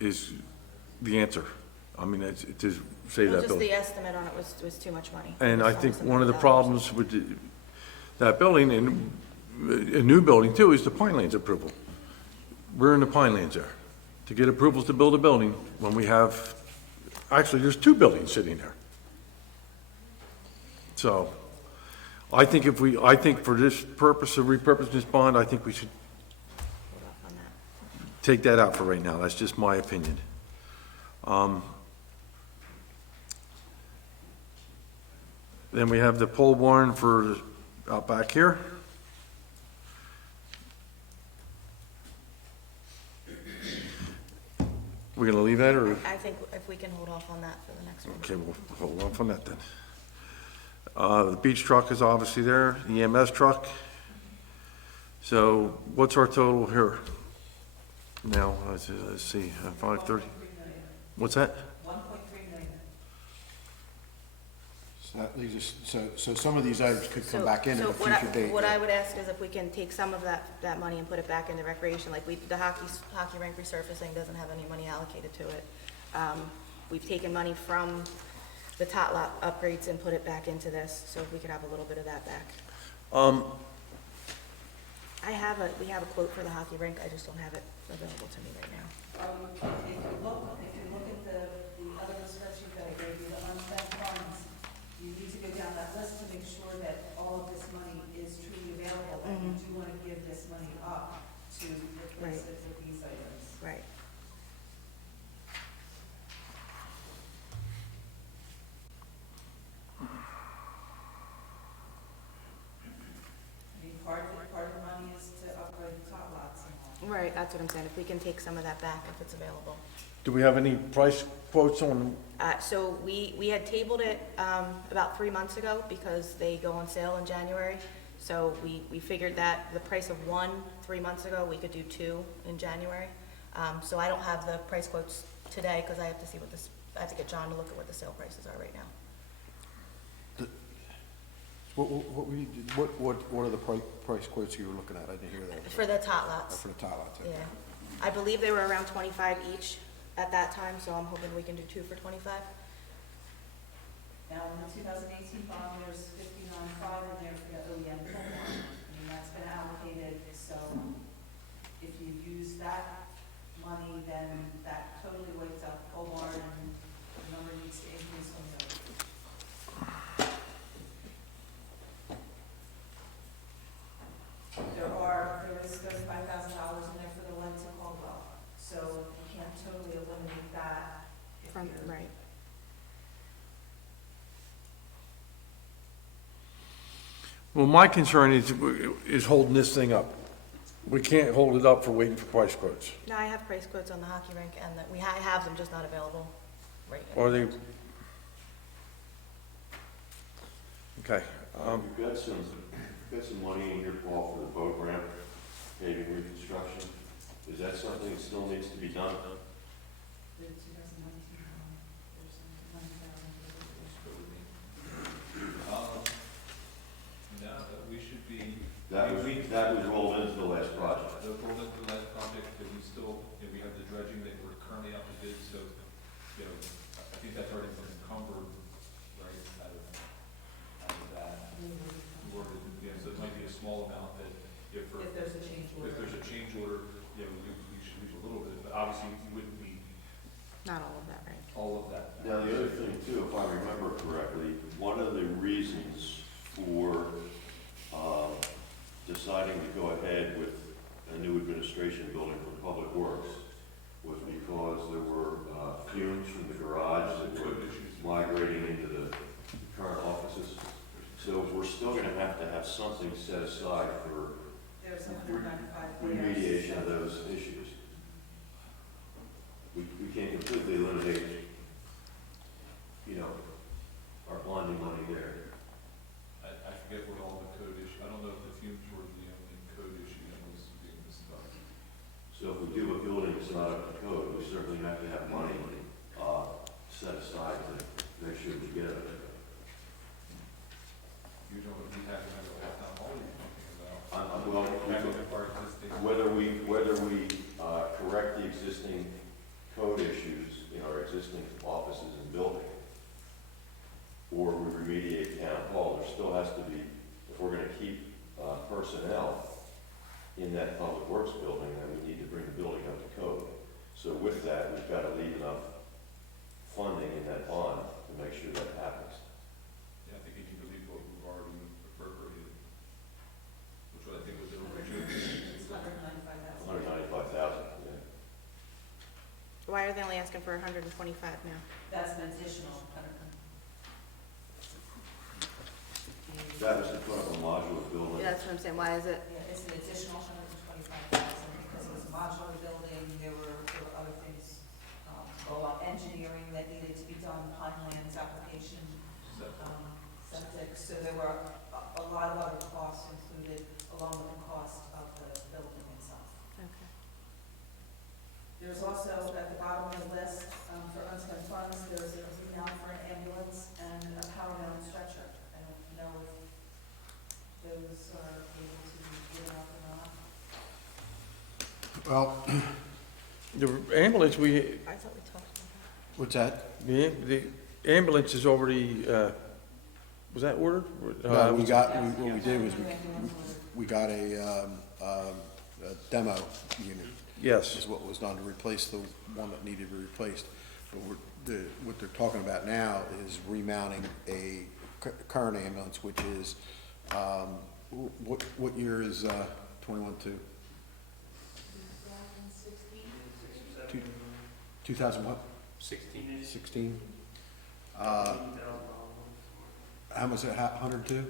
is the answer. I mean, it's to say Well, that just building. the estimate on it was too much money. And I It was think almost one of the $1 million. problems with that building, and a new building too, is the Pinelands approval. We're in the Pinelands there. To get approvals to build a building, when we have, actually, there's 2 buildings sitting there. So, I think for this purpose of repurposing this bond, I think we should Hold off on that. take that out for right now. That's just my opinion. Then we have the pole barn for out back here. We're gonna leave that, or, I think if we can hold off on that for the next one. okay, we'll hold on from that then. The beach truck is obviously there, the EMS truck. So what's our total here? Now, let's see, 530. What's that? 1.3 million. So that leaves us, so some of these items could come So- back in at so a what I- future date. What I would ask is if we can take some of that money and put it back into recreation, like the hockey rink resurfacing doesn't have any money allocated to it. We've taken money from the tot lot upgrades and put it back into this, so if we could have a little bit of that back. We have a quote for the hockey rink, I just don't have it available to me right now. If you look at the other spreadsheet that I gave you, the unspent funds, you need to go down that list to make sure that all of this money is truly available, and you do want to give this money up to replace it with these items. Right. I mean, part of the money is to upgrade the top lots and all. Right, that's what I'm saying, if we can take some of that back, if it's available. Do we have any price quotes on, So we had tabled it about 3 months ago because they go on sale in January. So we figured that the price of 1 3 months ago, we could do 2 in January. So I don't have the price quotes today because I have to see I have to get John to look at what the sale prices are right now. What are the price quotes you were looking at? I didn't hear that. For the tot lots, For the tot lots, okay. yeah. I believe they were around 25 each at that time, so I'm hoping we can do 2 for 25. Now, in the 2018 bond, there's 59.5 in there for the OEM pole barn. I mean, that's been allocated, so if you use that money, then that totally wipes out the pole barn, and the number needs to increase on the. There is $35,000 in there for the Lent to Caldwell, so you can't totally eliminate that. if From, you're- right. well, my concern is holding this thing up. We can't hold it up for waiting for price quotes. No, I have price quotes on the hockey rink, and I have them, just not available right now. Are they? Okay, You've got some money in here, Paul, for the boat ramp paving reconstruction. Is that something that still needs to be done? The 2019 bond, there's $90,000. No, we should be. That was rolled into the last project. The roll into the last project, that we still, we have the dredging that we're currently out to bid, so, I think that's already been encumbered, right, out of that. So it might be a small amount that, If there's a change order. if there's a change order, we should lose a little bit, but obviously we wouldn't be Not all of that, right? all of that. Now, the other thing too, if I remember correctly, one of the reasons for deciding to go ahead with a new administration building for Public Works was because there were fumes from the garage that were migrating into the current offices. So we're still gonna have to have something set aside for There's there's $195 there. remediation of those issues. We can't completely eliminate, you know, our bonding money there. I forget what all the code issues, I don't know if the fumes were the only code issue that was being discussed. So if we do a building that's not up to code, we certainly have to have money, set aside to make sure we get it. You don't, we have to have a town hall you're talking about. Well, Having our existing. whether we correct the existing code issues in our existing offices and building, or we remediate town hall, there still has to be, if we're gonna keep personnel in that public works building, then we need to bring the building up to code. So with that, we've got to leave enough funding in that bond to make sure that happens. Yeah, I think you can believe what we've already appropriated, which I think was the original. It's $195,000. $195,000, yeah. Why are they only asking for 125 now? That's an additional That was in front of a modular building. Yeah, that's what I'm saying, why is it? Yeah, it's an additional $125,000 because it was a modular building, there were other things, engineering that needed to be done, Pinelands application, septic, so there were a lot of other costs included along with the cost of the building itself. Okay. There's also at the bottom of the list, for unspent funds, there's a now for an ambulance and a power down stretcher. I don't know if those are able to be given up or not. Well, The ambulance, I thought we talked about what's that? the ambulance is already, was that ordered? No, what we did was we got a demo unit. Yes. Is what was done to replace the one that needed to be replaced. But what they're talking about now is remounting a current ambulance, which is, what year is 21-2? 2000 what? 16. How much is it, 102?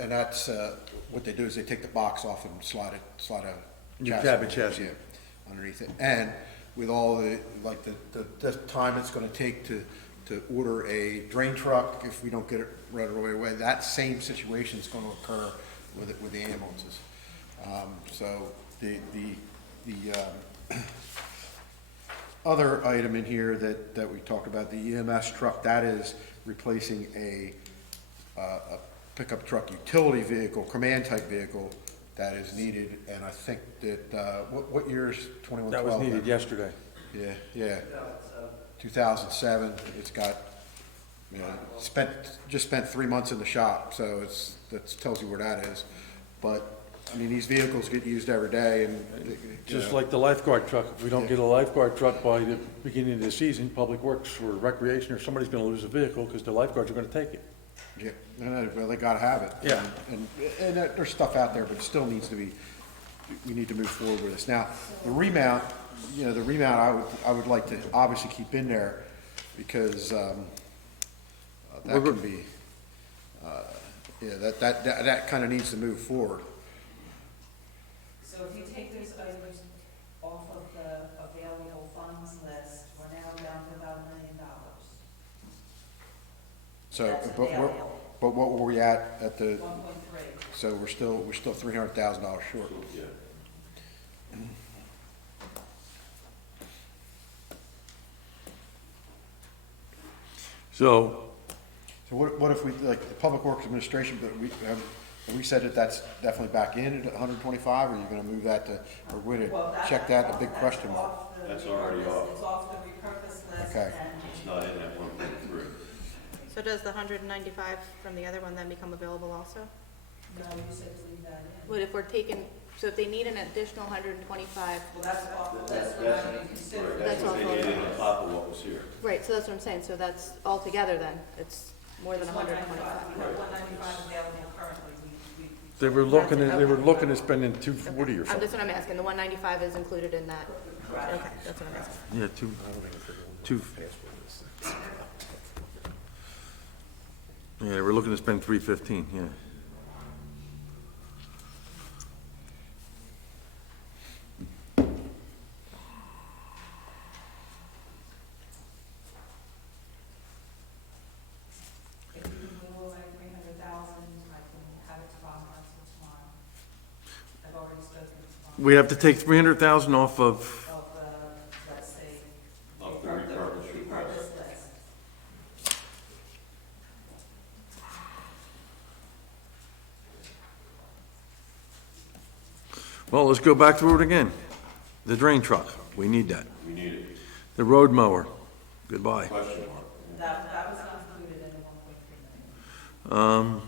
And that's, what they do is they take the box off and slide a New cabin chassis. yeah, underneath it. And with all the, like the time it's gonna take to order a drain truck, if we don't get it right away, that same situation is gonna occur with the ambulances. So the other item in here that we talked about, the EMS truck, that is replacing a pickup truck utility vehicle, command type vehicle that is needed, and I think that, what year is 2112? That was needed yesterday. Yeah. 2007, it's got, you know, just spent 3 months in the shop, so that tells you where that is. But, I mean, these vehicles get used every day, and, Just like the lifeguard truck, if we don't get a lifeguard truck by the beginning of the season, Public Works or Recreation or somebody's gonna lose a vehicle because the lifeguards are gonna take it. yeah, well, they gotta have it. Yeah. And there's stuff out there, but it still needs to be, we need to move forward with this. Now, the remount, I would like to obviously keep in there, because, that can be, that kinda needs to move forward. So if you take these items off of the available funds list, we're now down to about $1 million. So, That's but available. what were we at the, 1.3. so we're still $300,000 short. Yeah. So, So what if we, like, the Public Works Administration, but have we said that that's definitely back in at 125, or are you gonna move that to, or would it, Well, check that, a big question mark? off the That's already repurpose- off. It's off the repurpose list. Okay. And It's not in that 1.3. So does the 195 from the other one then become available also? no, you said leave that in. But if we're taking, so if they need an additional 125, Well, that's off the That's, list, we're not even considering. right, That's that's what all they needed voted. on top of what was here. right, so that's what I'm saying, so that's all together then, it's more than It's 125. We have 195 available currently. they were looking at spending 240 or That's something. what I'm asking, the 195 is included in that? Correct. Okay, that's what I'm asking. Yeah, two. Yeah, we're looking to spend 315, yeah. If you can move over like 300,000, I can have it to bond council tomorrow. I've already spoken to bond We have to take 300,000 off of, of, let's say, Of the repurpose request. repurpose list. well, let's go back through it again. The drain truck, we need that. We need it. The road mower, goodbye. Question mark. That was not included in the 1.3 million.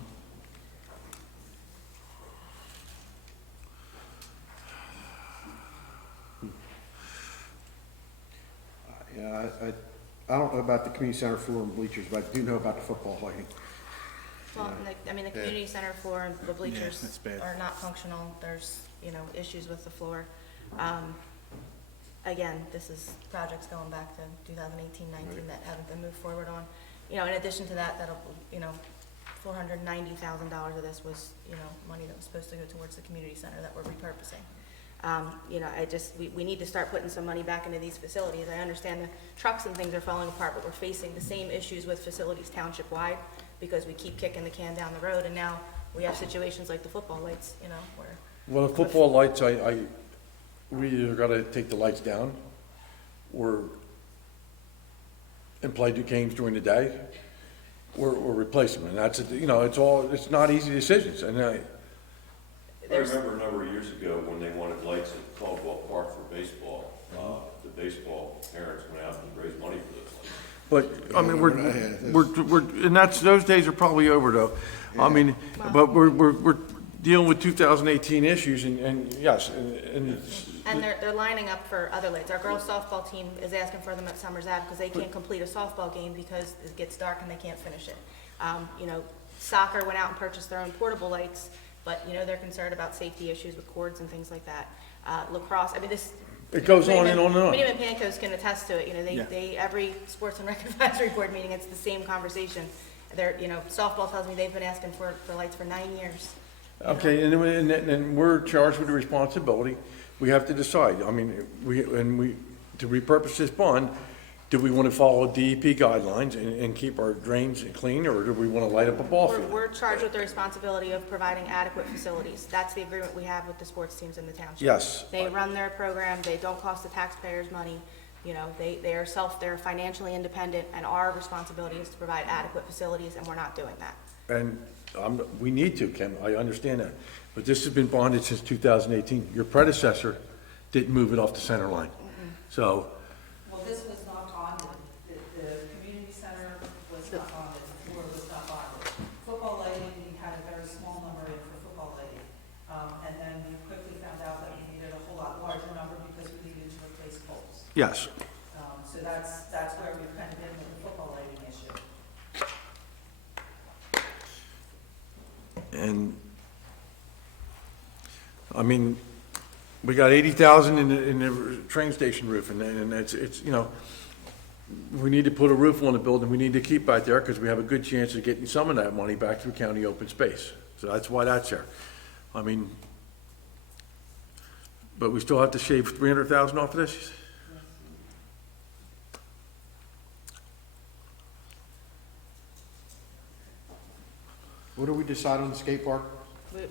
Yeah, I don't know about the community center floor and bleachers, but I do know about the football lighting. Well, and the community center floor and the bleachers that's bad. are not functional. There's, issues with the floor. Again, this is projects going back to 2018, 19 that haven't been moved forward on. In addition to that, $490,000 of this was, money that was supposed to go towards the community center that we're repurposing. We need to start putting some money back into these facilities. I understand the trucks and things are falling apart, but we're facing the same issues with facilities township-wide because we keep kicking the can down the road, and now we have situations like the football lights, where. Well, the football lights, we either gotta take the lights down or, and play games during the day, or replace them, and that's, it's not easy decisions, and I remember a number of years ago when they wanted lights at Caldwell Park for baseball. The baseball parents went out and raised money for those lights. but, I mean, we're, and those days are probably over though. I mean, but we're dealing with 2018 issues and yes, and And they're lining up for other lights. Our girls softball team is asking for them at Summers Ave because they can't complete a softball game because it gets dark and they can't finish it. Soccer went out and purchased their own portable lights, but, they're concerned about safety issues with cords and things like that. Lacrosse, I mean, it goes on and on and on. Minnie and Pancos can attest to it. They, every sports and rec advisory board meeting, it's the same conversation. Softball tells me they've been asking for lights for 9 years. Okay, and we're charged with the responsibility. We have to decide. I mean, to repurpose this bond, do we want to follow DEP guidelines and keep our drains clean, or do we want to light up a ball field? We're charged with the responsibility of providing adequate facilities. That's the agreement we have with the sports teams in the township. Yes. They run their program, they don't cost the taxpayers money, they're financially independent, and our responsibility is to provide adequate facilities, and we're not doing that. And we need to, Kim, I understand that. But this has been bonded since 2018. Your predecessor didn't move it off the center line. So, Well, this was not bonded. The community center was not bonded, the floor was not bonded. Football lighting, we had a very small number in for football lighting. And then we quickly found out that we needed a whole lot larger number because we needed to replace poles. yes. So that's where we've kind of been with the football lighting issue. And, I mean, we got 80,000 in the train station roof, and it's, we need to put a roof on the building, we need to keep that there, because we have a good chance of getting some of that money back through county open space. So that's why that's there. I mean, but we still have to shave 300,000 off of this? What do we decide on the skate park?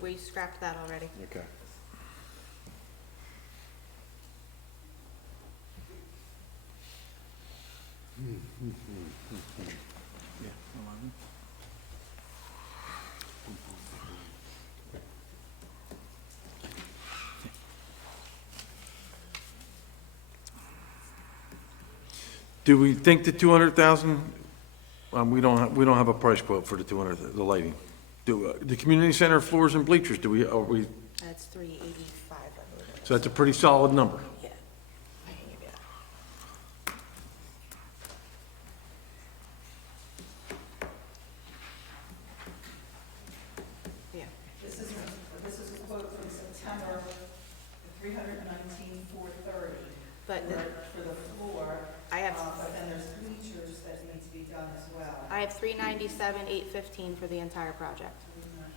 We scrapped that already. Okay. Do we think the 200,000, we don't have a price quote for the 200, the lighting. Do, the community center floors and bleachers, are we, That's 385, I believe. so that's a pretty solid number. Yeah. I can give you that. Yeah. This is a quote from September, 319,430. But for the floor. I have, But then there's bleachers that need to be done as well. I have 397, 815 for the entire project.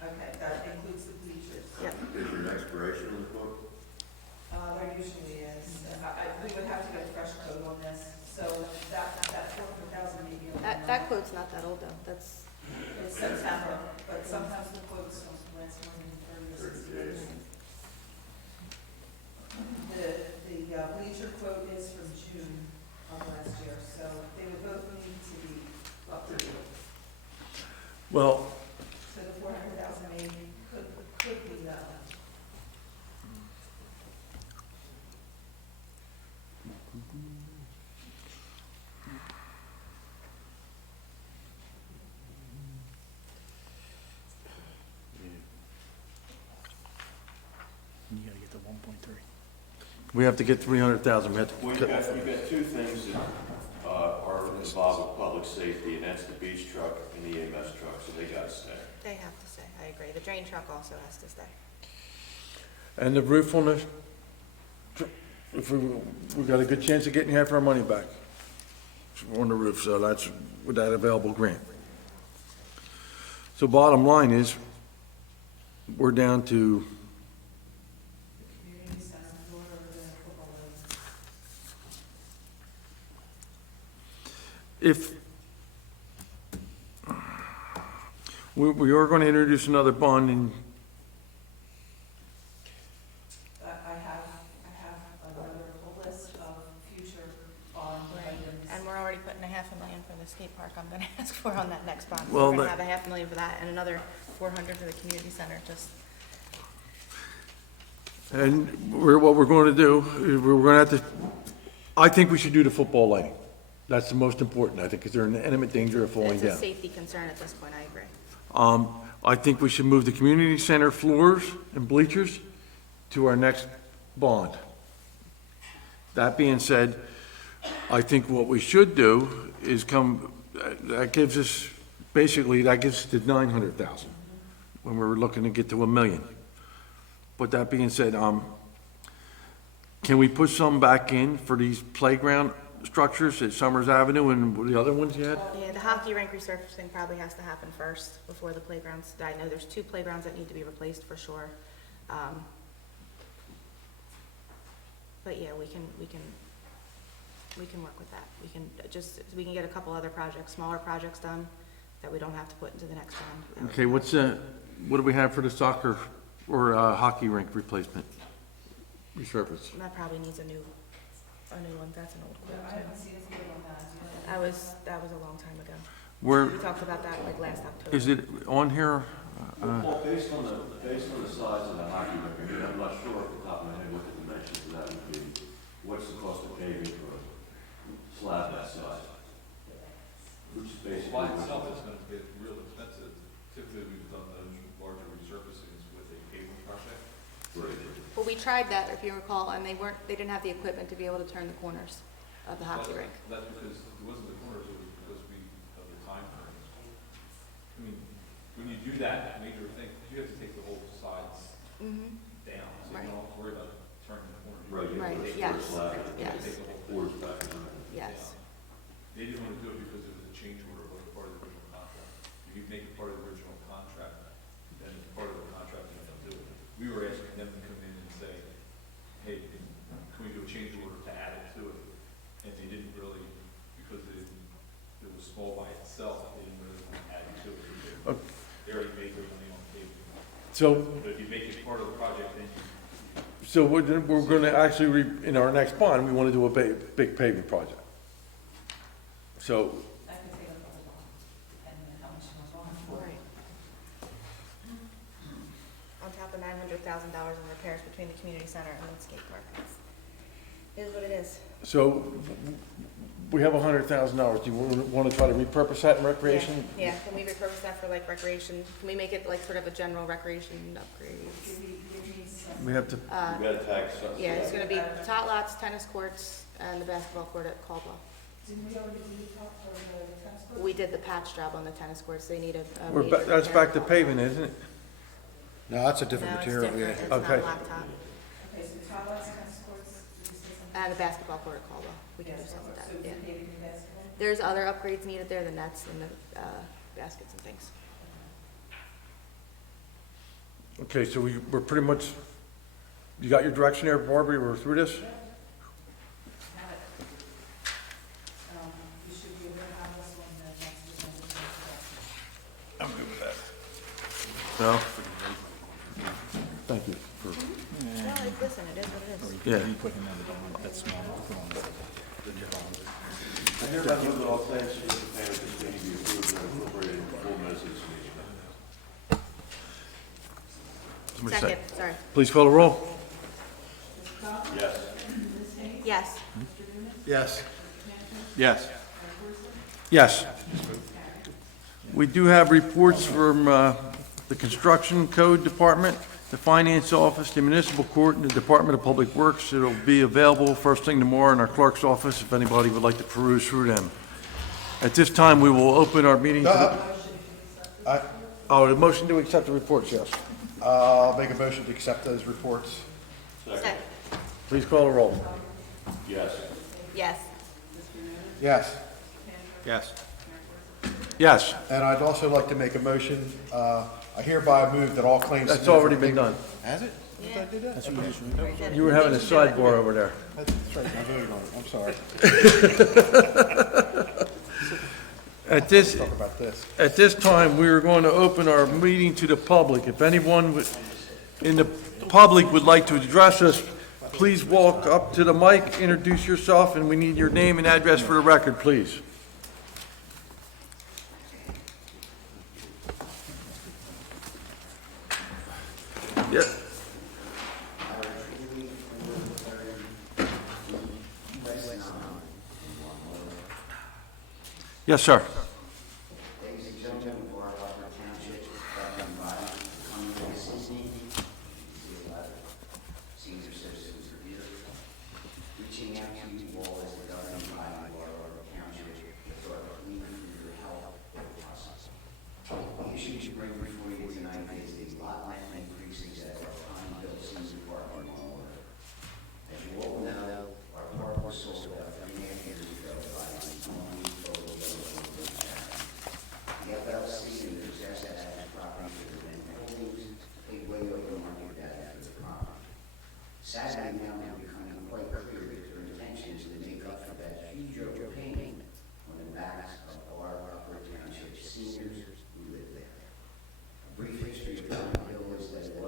Okay, that includes the bleachers. Yep. Is there an expiration on the quote? There usually is. We would have to get a fresh code on this, so that 400,000 may be on. That quote's not that old, though. That's, It's September, but sometimes the quotes don't last more than 30 or 60 days. The bleacher quote is from June of last year, so they would both need to be updated. Well, So the 400,000 may, could be that one. You gotta get to 1.3. we have to get 300,000. We have Well, to, you've got two things that are involved with public safety, and that's the beach truck and the EMS truck, so they gotta stay. they have to stay. I agree. The drain truck also has to stay. and the roof on the, if we got a good chance of getting half our money back on the roof, so that's with that available grant. So bottom line is, we're down to, Community center floor or the football league. if, we are gonna introduce another bond in, I have another list of future bond items. And we're already putting $500,000 for the skate park I'm gonna ask for on that next bond. Well, We're gonna that- have $500,000 for that and another 400 for the community center, just, and what we're gonna do, is we're gonna have to, I think we should do the football lighting. That's the most important, I think, because they're in imminent danger of falling it's a down. safety concern at this point, I agree. I think we should move the community center floors and bleachers to our next bond. That being said, I think what we should do is that gives us, basically, that gives us the 900,000 when we're looking to get to 1 million. But that being said, can we put some back in for these playground structures at Summers Avenue and the other ones you had? Yeah, the hockey rink resurfacing probably has to happen first before the playgrounds. I know there's 2 playgrounds that need to be replaced for sure. But yeah, we can work with that. We can get a couple other projects, smaller projects done that we don't have to put into the next one. Okay, what do we have for the soccer or hockey rink replacement? Resurface. That probably needs a new one. That's an old I quote haven't too. seen a deal on that. That was a long time ago. Where, We talked about that like last October. is it on here? Well, based on the size of the hockey rink, I mean, I'm not sure off the top of my head what the dimensions of that would be. What's the cost of paving for a slab that size? Which is basically. By itself, it's gonna get real expensive. Typically, we've done those larger resurfacings with a paving project. Well, we tried that, if you recall, and they didn't have the equipment to be able to turn the corners of the hockey rink. That's because it wasn't the corners, it was because of the time frames. I mean, when you do that major thing, you have to take the whole sides Mm-hmm. down, so you Right. don't have to worry about turning the corner. Right, you Right, have to yes, put a slab, You yes. have to take the whole thing. boards back. Yes. They didn't want to do it because it was a change order, wasn't part of the original contract. If you make it part of the original contract, then it's part of the contract, you have to do it. We were asking them to come in and say, hey, can we do a change order to add it to it? And they didn't really, because it was small by itself, they didn't really want to add it to it. Okay. They already made their money on the table. So, But if you make it part of the project, then you, so we're gonna actually, in our next bond, we wanna do a big paving project. So, That could take a couple of months, depending on how much you want for. Right. On top of $900,000 in repairs between the community center and the skate park. It is what it is. so we have $100,000. Do you wanna try to repurpose that in recreation? Yeah, can we repurpose that for like recreation? Can we make it like sort of a general recreation upgrades? Give me some. We have to, You gotta tag something. Yeah, it's gonna be tot lots, tennis courts, and the basketball court at Caldwell. Didn't we already do the top for the tennis court? We did the patch job on the tennis courts. They need a we're major that's repair. back to paving, isn't it? No, that's a No, different it's material, different. yeah. It's not Okay. blacktop. Okay, so Tawas tennis courts, did you say something? the basketball court at Caldwell. We can do something with that, yeah. There's other upgrades needed there, the nets and the baskets and things. Okay, so we're pretty much, you got your direction there, Barbara, we're through this? You should be able to have this one the next agenda. I'm good with that. No? Thank you for, No, listen, it is what it is. yeah. I hereby move that all claims for the payment of this meeting be approved and incorporated in the full minutes of this meeting. Somebody Second, sorry. Please call the roll. Yes. Yes. Yes. Yes. Yes. We do have reports from the Construction Code Department, the Finance Office, the Municipal Court, and the Department of Public Works. It'll be available first thing tomorrow in our clerk's office if anybody would like to peruse through them. At this time, we will open our meeting to the motion to accept the reports, yes. I'll make a motion to accept those reports. Second. Please call the roll. Yes. Yes. Yes. Yes. Yes, And I'd also like to make a motion, I hereby move that all claims. that's already been done. Has it? Did I do that? You were having a sidebar over there. That's right, I voted on it, I'm sorry. At this, Talk about this. At this time, we are going to open our meeting to the public. If anyone in the public would like to address us, please walk up to the mic, introduce yourself, and we need your name and address for the record, please. Yeah. Yes, sir. Ladies and gentlemen, for our Rockford Township, governing body, coming to this evening, senior citizens are here, reaching out to you all as the governing body of our Rockford Township, with our plea for your help and process. The issue to bring before you tonight is the lot line increases at our time-built senior parking on order. As you all know, our park was sold about 3.5 years ago by the only photo. The FLC and possess that property for the rent holdings, paid way over market value for the property. Sadly, now they're becoming quite clear that their intention is to make up for that huge overpayment on the backs of our Rockford Township seniors who live there. A brief history of the bill is that it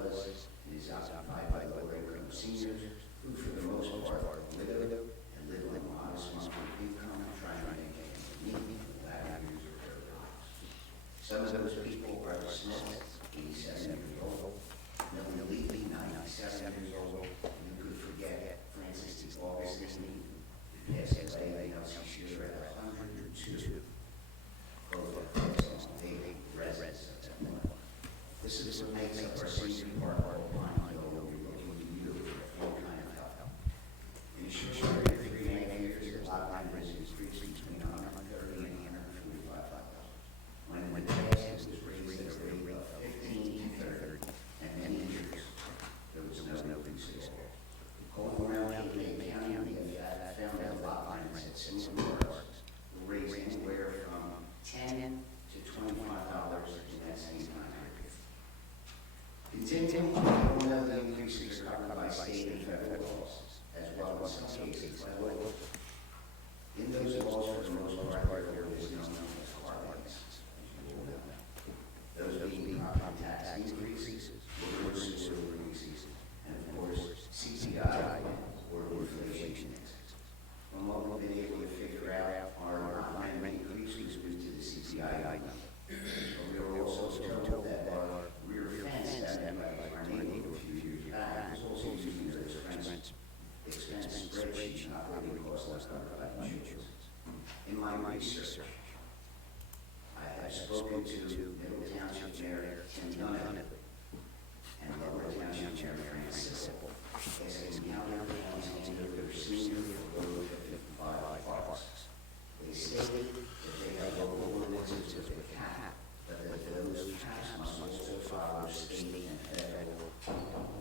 is occupied by lower-income seniors who, for the most part, are widowed and live on modest monthly income, trying to make ends meet without years of their lives. Some of those people are dismissed, 87 years old, Millie Levy, 97 years old, and you could forget Francis D. Augustine, who passed away, Elsie Shearer at 102. Both are passed on daily residents of that one. This is what makes up our senior park all Pine Hill, we're looking to you for all kind of help. In a short period of 3.5 years, the lot line has increased between $130 and $145. When the tax was raised at a rate of 15 to 30, and many years, there was no increase at all. Going around Cape County, we have found that lot lines at similar parks were raised anywhere from $10 to $25 in that same time period. Continuing, we all know the increases are covered by state and federal laws, as well as in some cases by local. In those laws, for the most part, there is no known as car license, as you all know. Those being property tax increases, water and sewer increases, and of course, CPI, or inflation indexes. From what we've been able to figure out, our lot line rent increases due to the CPI number. But we were also told that our rear fence that we had our neighborhood a few years back was also using those expense spreadsheets and operating costs less covered by insurance. In my research, I have spoken to Middle Township Mayor Tim Dunn and Lower Township Chair Francis Sippel, asking how many counties handle their senior below 55 parks. They stated that they have local ordinances with a cap, but that those caps must also follow state and federal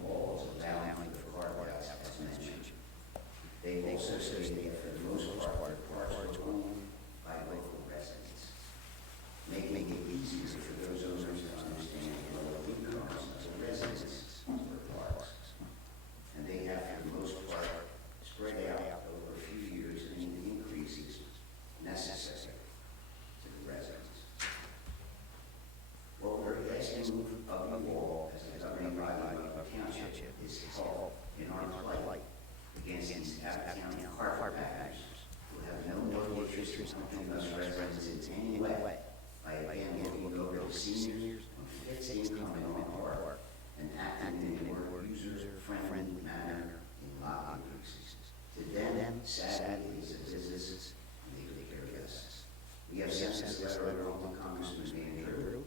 laws allowing for car lots, as mentioned. They've also stated that for the most part, the parks are owned by local residents, making it easier for those owners to understand the local incomes of the residents of the parks. And they have, for the most part, spread out over a few years any increases necessary to the residents. What we're asking of you all, as a governing body of the township, is to help in our plight against these out-of-town carpetbaggers who have no interest in helping us residents in any way by again looking over the seniors on fixed income in our park and acting in a more user-friendly manner in lot increases. To them, sadly, it's a business and they take care of guests. We have sent this letter along to Congressman Van Drew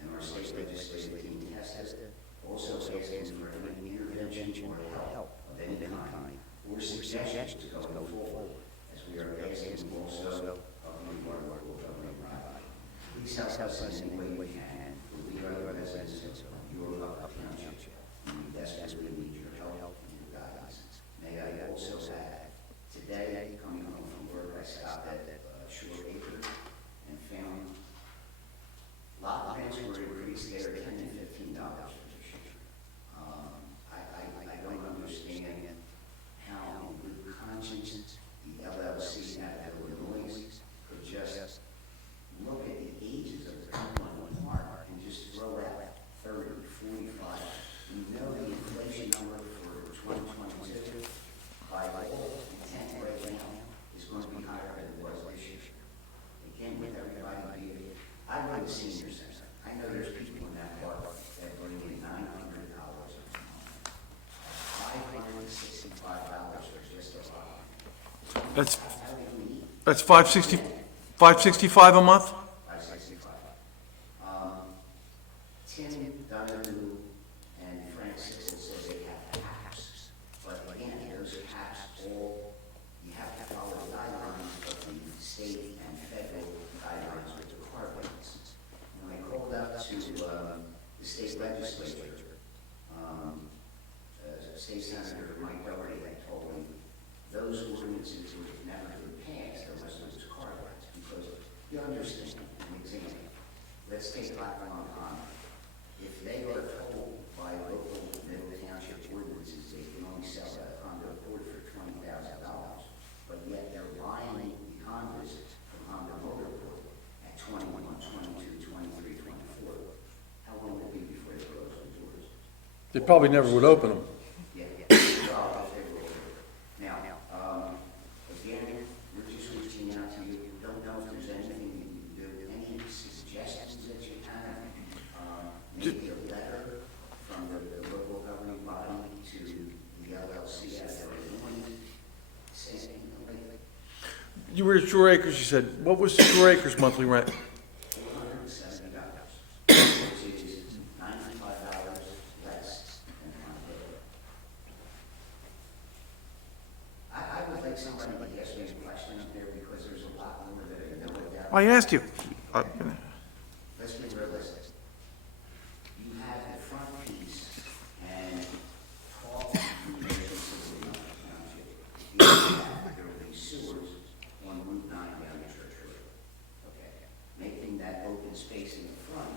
and our state legislative team tested, also asking for any intervention or help of any kind or suggestions going forward, as we are asking also of you, our local governing body. Please help us in any way we can, for we are the residents of your township, and we desperately need your help and your guidance. May I also add, today, coming home from work, I stopped at Shore Acre and found lot rents were increased there $10 and $15 this year. I don't understand how, in good conscience, the LLC out of Illinois could just look at the ages of the people in the market and just throw out 30, 45. We know the inflation number for 2022 by all intent right now is going to be higher than it was this year. Again, with everybody being, I run the senior center. I know there's people in that park that bring in $900 a month. $565 for just a lot. That's 565 a month? 565. Tim Donahue and Frank Sixel said they have caps, but again, those caps all, you have to follow the guidelines of the state and federal guidelines with the car rates. When I called up to the state legislature, State Senator Mike Doherty had told me those ordinances would never be passed unless there was car rights, because you understand, an example, let's take Blackmont Pond. If they are told by local middle township ordinances they can only sell a Honda Accord for $20,000, but yet they're buying the Hondas from Honda Motorport at 21, 22, 23, 24, how long would it be before they close the doors? They probably never would open them. Now, again, we're just reaching out to you. Don't know if there's anything you can do, any suggestions that you have. Maybe a letter from the local governing body to the LLC as they're doing. Saying, You were at Shore Acres, you said. What was the Shore Acres monthly rent? $470, which is $95 less than Honolulu. I would like somebody to ask me a question up there because there's a lot more that I know about. I asked you. Let's be realistic. You have the front piece and talk to the emergency of the township. You have there will be sewers on Route 9 down the Church Road. Okay, making that open space in the front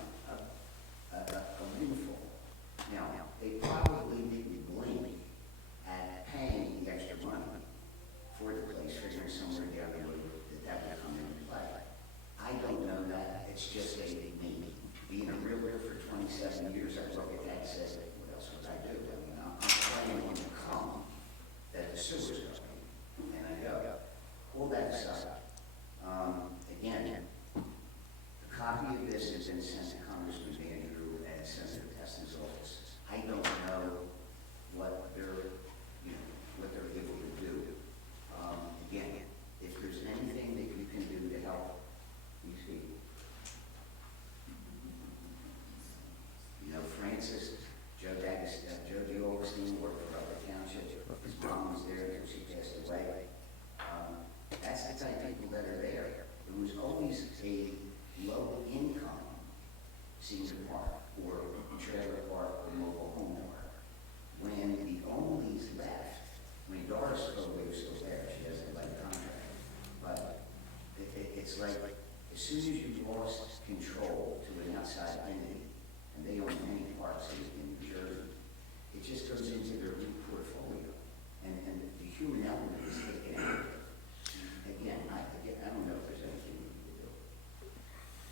a windfall. Now, they probably didn't blink at paying the extra money for the place, figuring somewhere down the road that would come into play. I don't know that. It's just me. Being a realtor for 27 years, I look at that and say, what else would I do? I mean, I'm planning on to come that the sewers are coming. And I go, all that aside, again, the copy of this has been sent to Congressman Van Drew and Senator Tesson's office. I don't know what they're able to do. Again, if there's anything that you can do to help these people. You know, Francis, Joe D. Augustine worked for Rutland Township. His mom was there until she passed away. That's the type of people that are there. It was always a low income senior park or trailer park or mobile home park. When the onlys left, when Doris Covey was still soon as you lost control to an outside entity, and they own many parks in New Jersey, it just goes into their REIT portfolio, and the human element is taken out. Again, I don't know if there's anything we can do,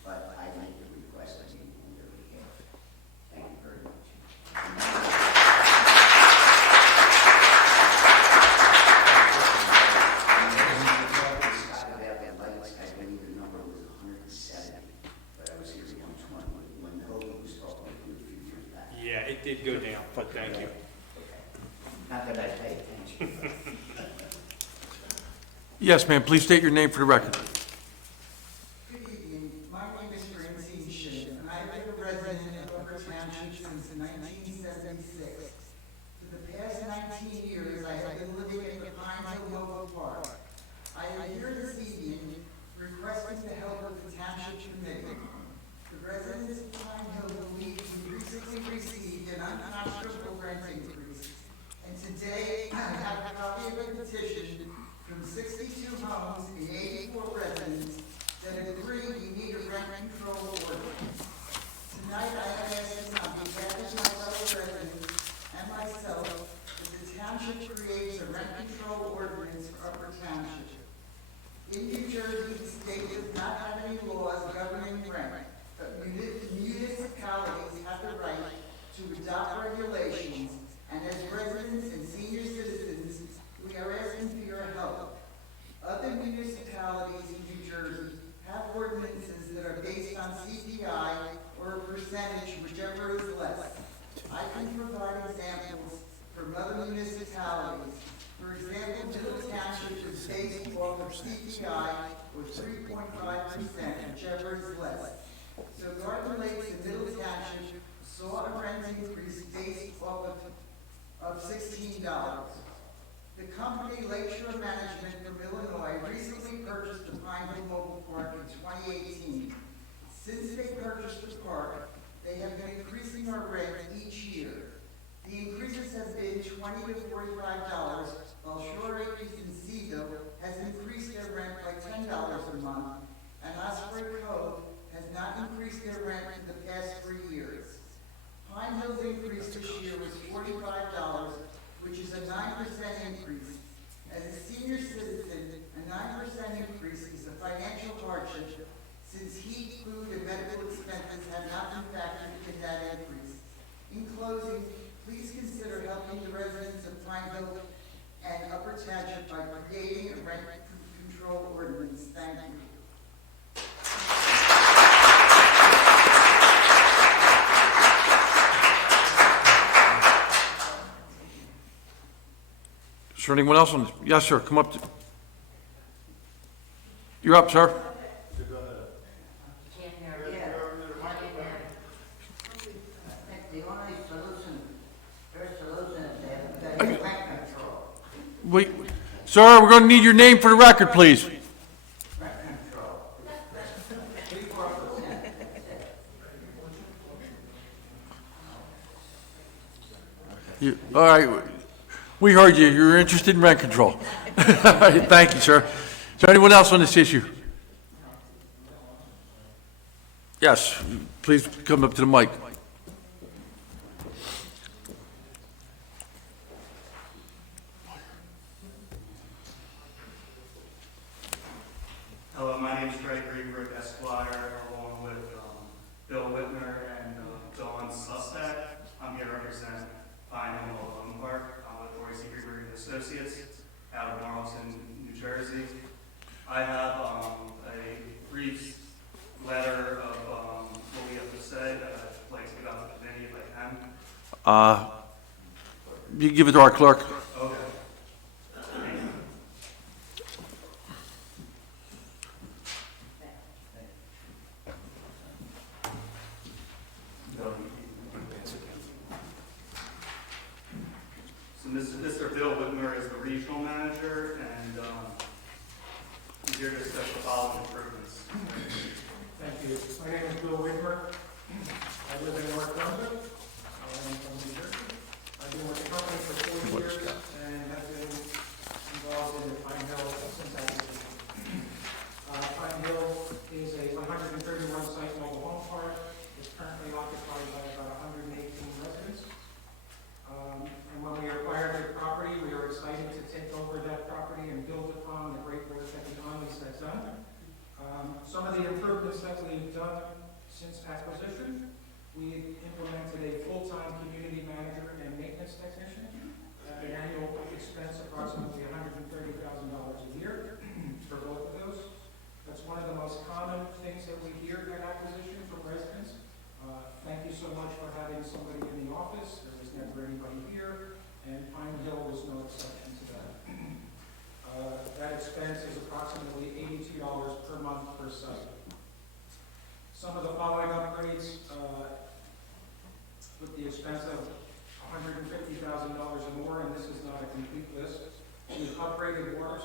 but I make the request on their behalf. Thank you very much. Scott, about the lights, I believe the number was 170, but I was here at 120 when Hogan was talking to you a few years back. Yeah, it did go down, but thank you. Not that I pay attention. Yes, ma'am, please state your name for the record. Good evening. My name is Francine Shin, and I've been a resident of Upper Township since 1976. For the past 19 years, I have been living in the Pine Hill Mobile Park. I am here this evening requesting the help of the Township Committee. The residents of Pine Hill believe we recently received an unconscionable rent increase, and today I have a copy of a petition from 62 homes and 84 residents that agree we need a rent control ordinance. Tonight, I have asked on behalf of my fellow residents and myself that the township creates a rent control ordinance for Upper Township. In New Jersey, the state does not have any laws governing rent, but municipalities have the right to adopt regulations, and as residents and senior citizens, we are asking for your help. Other municipalities in New Jersey have ordinances that are based on CPI or a percentage, whichever is less. I can provide examples from other municipalities. For example, Middle Township is based off of CPI or 3.5%, whichever is less. So Garden Lakes and Middle Township saw a rent increase based off of $16. The company Lakeshore Management from Illinois recently purchased the Pine Hill Mobile Park in 2018. Since they purchased the park, they have been increasing our rent each year. The increases have been $20 to $45, while Shore Acres in Seaville has increased their rent by $10 a month, and Osprey Cove has not increased their rent in the past 3 years. Pine Hill's increase this year was $45, which is a 9% increase. As a senior citizen, a 9% increase is a financial hardship since heat, food, and medical expenses have not been factored in that increase. In closing, please consider helping the residents of Pine Hill and Upper Township by creating a rent control ordinance. Thank you. Is there anyone else on this? Yes, sir, come up. You're up, sir. The only solution, first solution is to have better rent control. Wait, sir, we're going to need your name for the record, please. Rent control. 3-4%. All right, we heard you. You're interested in rent control. All right, thank you, sir. Is there anyone else on this issue? Yes, please come up to the mic. Hello, my name is Gregory Rick Esquire, along with Bill Whitmer and Dawn Suspect. I'm here to represent Pine Hill Home Park. I'm with Royce Greenberg and Associates out of Marlton, New Jersey. I have a brief letter of what we have to say that I'd like to give out to the committee if I can. You give it to our clerk. Okay. So Mr. Bill Whitmer is the regional manager, and he's here to discuss the following improvements. Thank you. My name is Bill Whitmer. I live in North Brunswick. I'm from New Jersey. I've been with the company for 40 years and have been involved in the Pine Hill since I was a Pine Hill is a 100% Some of the improvements that we've done since acquisition, we implemented a full-time community manager and maintenance technician at an annual expense approximately $130,000 a year for both of those. That's one of the most common things that we hear at acquisition from residents. Thank you so much for having somebody in the office. There was never anybody here, and Pine Hill was no exception to that. That expense is approximately $82 per month per site. Some of the following upgrades, with the expense of $150,000 or more, and this is not a complete list. We've upgraded water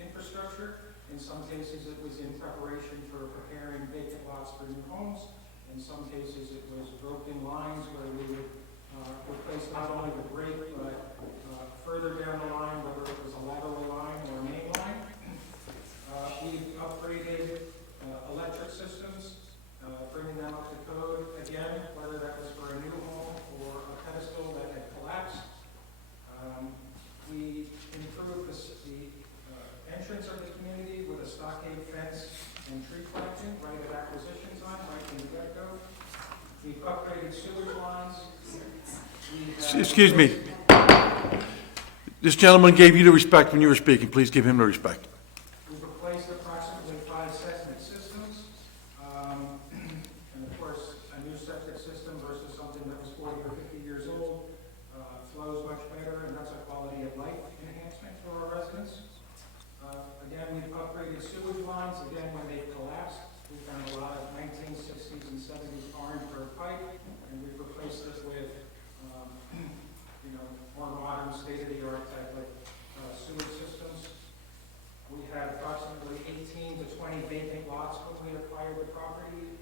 infrastructure. In some cases, it was in preparation for preparing vacant lots for new homes. In some cases, it was broken lines where we would replace not only the break, but further down the line, whether it was a lateral line or a main line. We've upgraded electric systems, bringing them up to code. Again, whether that was for a new home or a pedestal that had collapsed. We improved the entrance of the community with a stockade fence and tree planting right at acquisition time, right from the get-go. We've upgraded sewage lines. Excuse me. This gentleman gave you the respect when you were speaking. Please give him the respect. We've replaced approximately 5 septic systems. And of course, a new septic system versus something that was 40 or 50 years old flows much better, and that's a quality of life enhancement for our residents. Again, we've upgraded sewage lines. Again, when they collapsed, we found a lot of 1960s and 70s Orangeburg pipe, and we've replaced it with, more modern, state-of-the-art type of sewage systems. We had approximately 18 to 20 vacant lots when we acquired the property,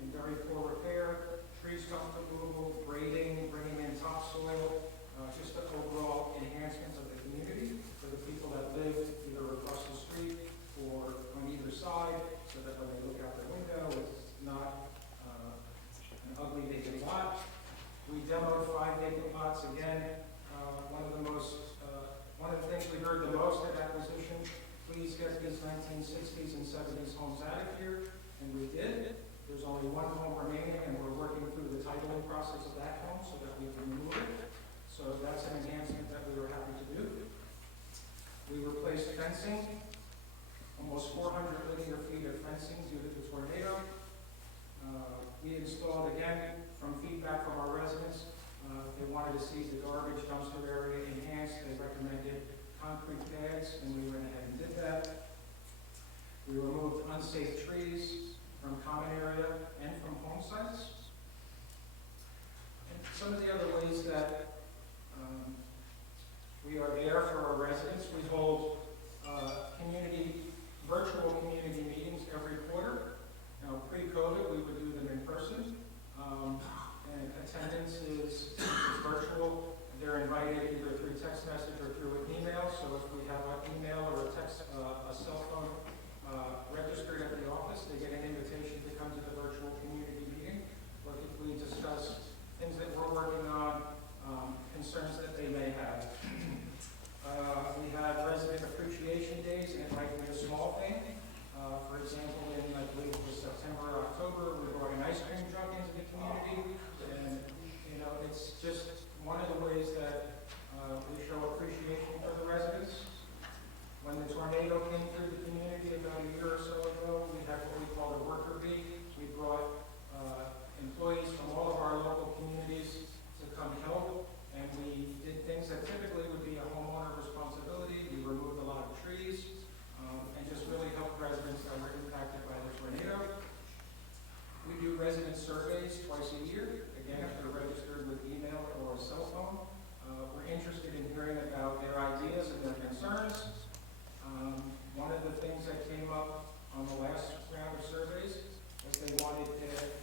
in very poor repair, tree stump removal, grading, bringing in topsoil, just the overall enhancement of the community for the people that live either across the street or on either side, so that when they look out their window, it's not an ugly vacant lot. We demoed 5 vacant lots again. One of the things we heard the most at acquisition, please get these 1960s and 70s homes out of here, and we did. There's only one home remaining, and we're working through the titling process of that home so that we can remove it. So that's an enhancement that we were happy to do. We replaced fencing, almost 400 linear feet of fencing due to the tornado. We installed, again, from feedback from our residents, they wanted to see the garbage dumpster area enhanced. They recommended concrete pads, and we went ahead and did that. We removed unsafe trees from common area and from home sites. And some of the other ways that we are there for our residents, we hold virtual community meetings every quarter. Now, pre-COVID, we would do them in person. And attendance is virtual. They're invited either through text message or through an email. So if we have an email or a cell phone registered at the office, they get an invitation to come to the virtual community meeting. Or if we discuss things that we're working on, concerns that they may have. We have resident appreciation days, and it might be a small thing. For example, in, I believe it was September or October, we brought an ice cream truck into the community. And, it's just one of the ways that we show appreciation for the residents. When the tornado came through the community about a year or so ago, we had what we call the worker bee. We brought employees from all of our local communities to come help, and we did things that typically would be a homeowner responsibility. We removed a lot of trees, and just really helped residents that were impacted by the tornado. We do resident surveys twice a year, again, if they're registered with email or a cell phone. We're interested in hearing about their ideas and their concerns. One of the things that came up on the last round of surveys was they wanted,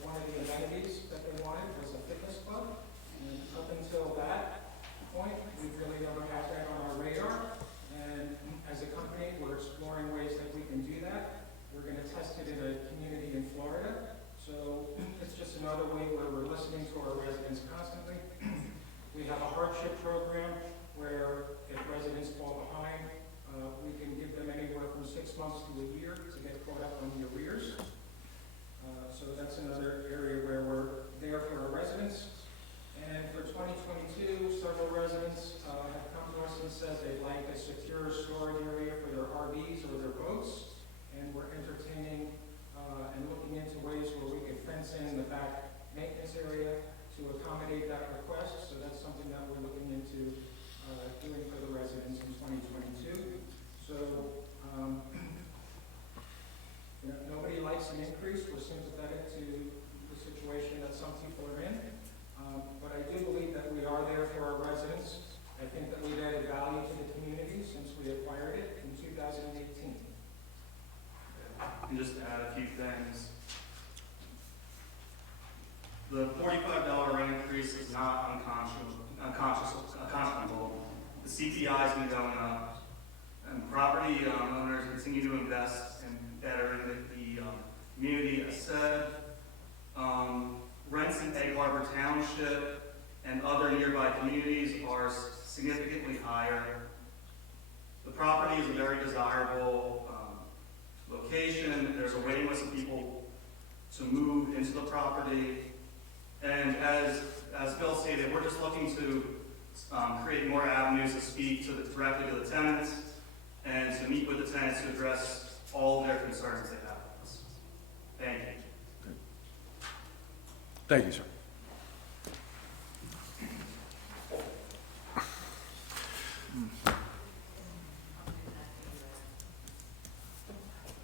one of the amenities that they wanted was a fitness club. And up until that point, we really never had that on our radar. And as a company, we're exploring ways that we can do that. We're going to test it in a community in Florida. So it's just another way where we're listening to our residents constantly. We have a hardship program where if residents fall behind, we can give them anywhere from 6 months to a year to get caught up on the arrears. and just to add a few things. The $45 rate increase is not unconscionable. The CPI has been going up, and property owners continue to invest in bettering the community. As said, rents in Egg Harbor Township and other nearby communities are significantly higher. The property is a very desirable location. There's a waiting list of people to move into the property. And as Bill stated, we're just looking to create more avenues to speak directly to the tenants and to meet with the tenants to address all of their concerns they have with us. Thank you. Thank you, sir.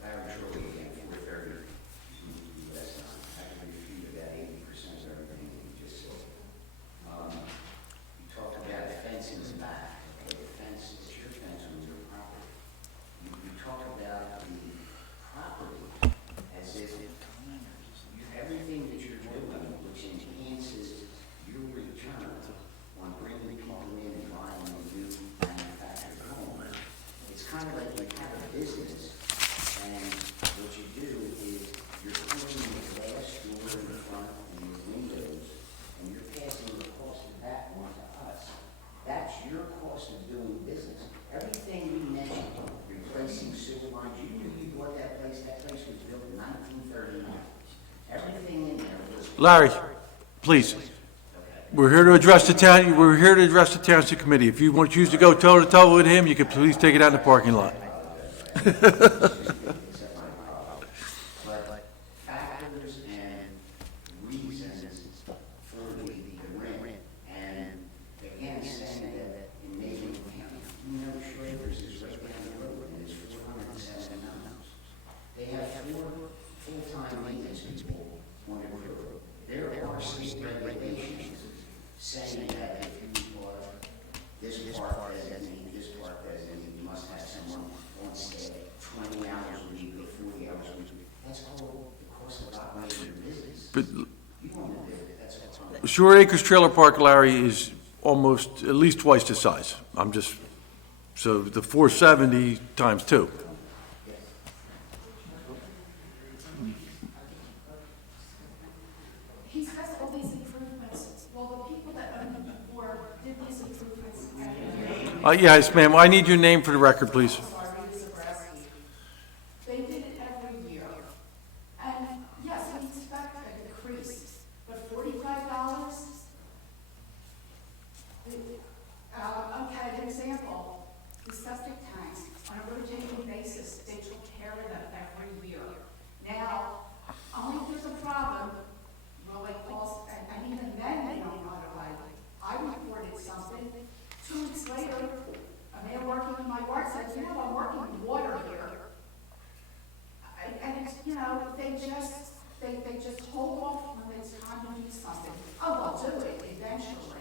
Larry Shirley again, 430 West Line. I can refute about 80% of everything that you just said. You talked about the fence in the back. Okay, the fence, it's your fence on your property. You talk about the property as if everything that you're doing, which enhances your return on bringing people in and buying a new manufactured home. It's kind of like you have a business, and what you do is you're putting the glass door in the front and your windows, and you're passing the cost of that on to us. That's your cost of doing business. Everything you mentioned, replacing sewer lines, you knew you bought that place was built in 1939. Everything in there was. Larry, please. We're here to address the town, we're here to address the township committee. If you want to choose to go toe-to-toe with him, you can please take it out in the parking lot. But factors and reasons for the rent, and again, saying that in Macon County, Schrader's is right down the road, and it's $407. They have 4 full-time maintenance people on the crew. There are state regulations saying that if you are this park designee, this park designee, you must have someone on staff 20 hours a week or 40 hours a week. That's called the cost of operating your business. But You want to do it, that's what's on. Shore Acres Trailer Park, Larry, is almost at least twice the size. So the 470 times 2. He has all these improvements. Well, the people that owned it before did these improvements every year. Yes, ma'am, I need your name for the record, please. They did it every year. And yes, we expect a decrease, but $45? Okay, an example, the septic tanks, on a rotating basis, they took care of them every year. Now, only if there's a problem, will they call, and even then, they don't know how to write it. I reported something, 2 weeks later, a man working in my yard said, I'm working with water here. And it's, they just hold off when it's time to do something. Oh, they'll do it eventually.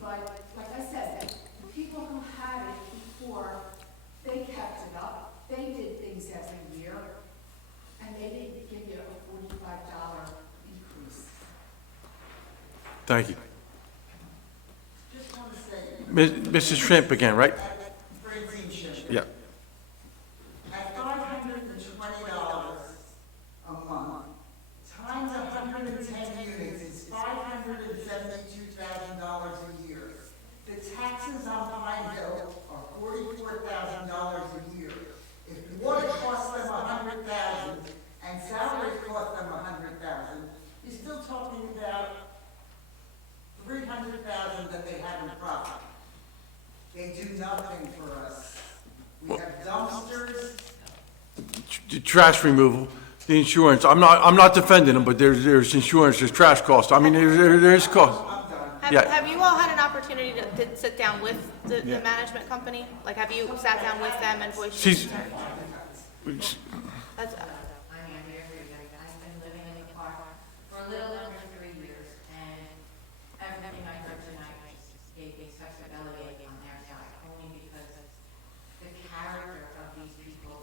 But, like I said, the people who had it before, they kept it up. They did things every year, and they didn't give you a $45 increase. Thank you. Just want to say. Mrs. Shrimp again, right? Francine Ship. Yeah. At $520 a month, times 110 units is $572,000 a year. The taxes on Pine Hill are $44,000 a year. If water costs them $100,000 and salaries cost them $100,000, you're still talking about $300,000 that they have in profit. They do nothing for us. We have dumpsters. The trash removal, the insurance, I'm not defending them, but there's insurance, there's trash costs. I mean, there's cost. Yeah. Have you all had an opportunity to sit down with the management company? Like, have you sat down with them and voiced your She's, concerns? That's, I'm Andrea Friedman. I've been living in the park for a little under 3 years, and everything I heard tonight gave me such ability on their side, only because the character of these people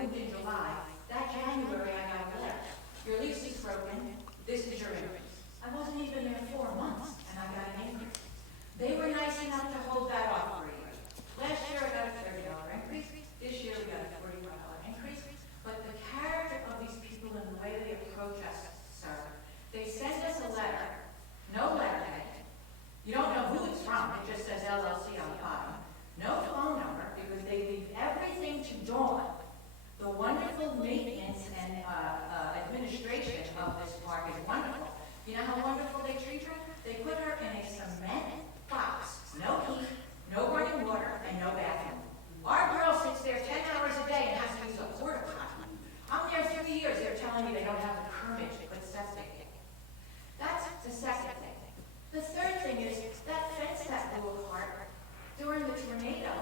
moved in July. That January, I got a letter. Your lease is broken, this is your increase. I wasn't even there 4 months, and I got an increase. They were nice enough to hold that off for a year. Last year, I got a $30 increase. This year, we got a $45 increase. But the character of these people and the way they approach us, sir, they send us a letter, no letterhead. You don't know who it's from. It just says LLC on the bottom. No phone number, because they leave everything to Dawn, the wonderful maintenance and administration of this park is wonderful. You know how wonderful they treat her? They put her in a cement box, no heat, no running water, and no bathroom. Our girl sits there 10 hours a day and has to use a porta potty. I'm there 3 years, they're telling me they don't have the permit to put septic in. That's the second thing. The third thing is that fence that blew apart during the tornado,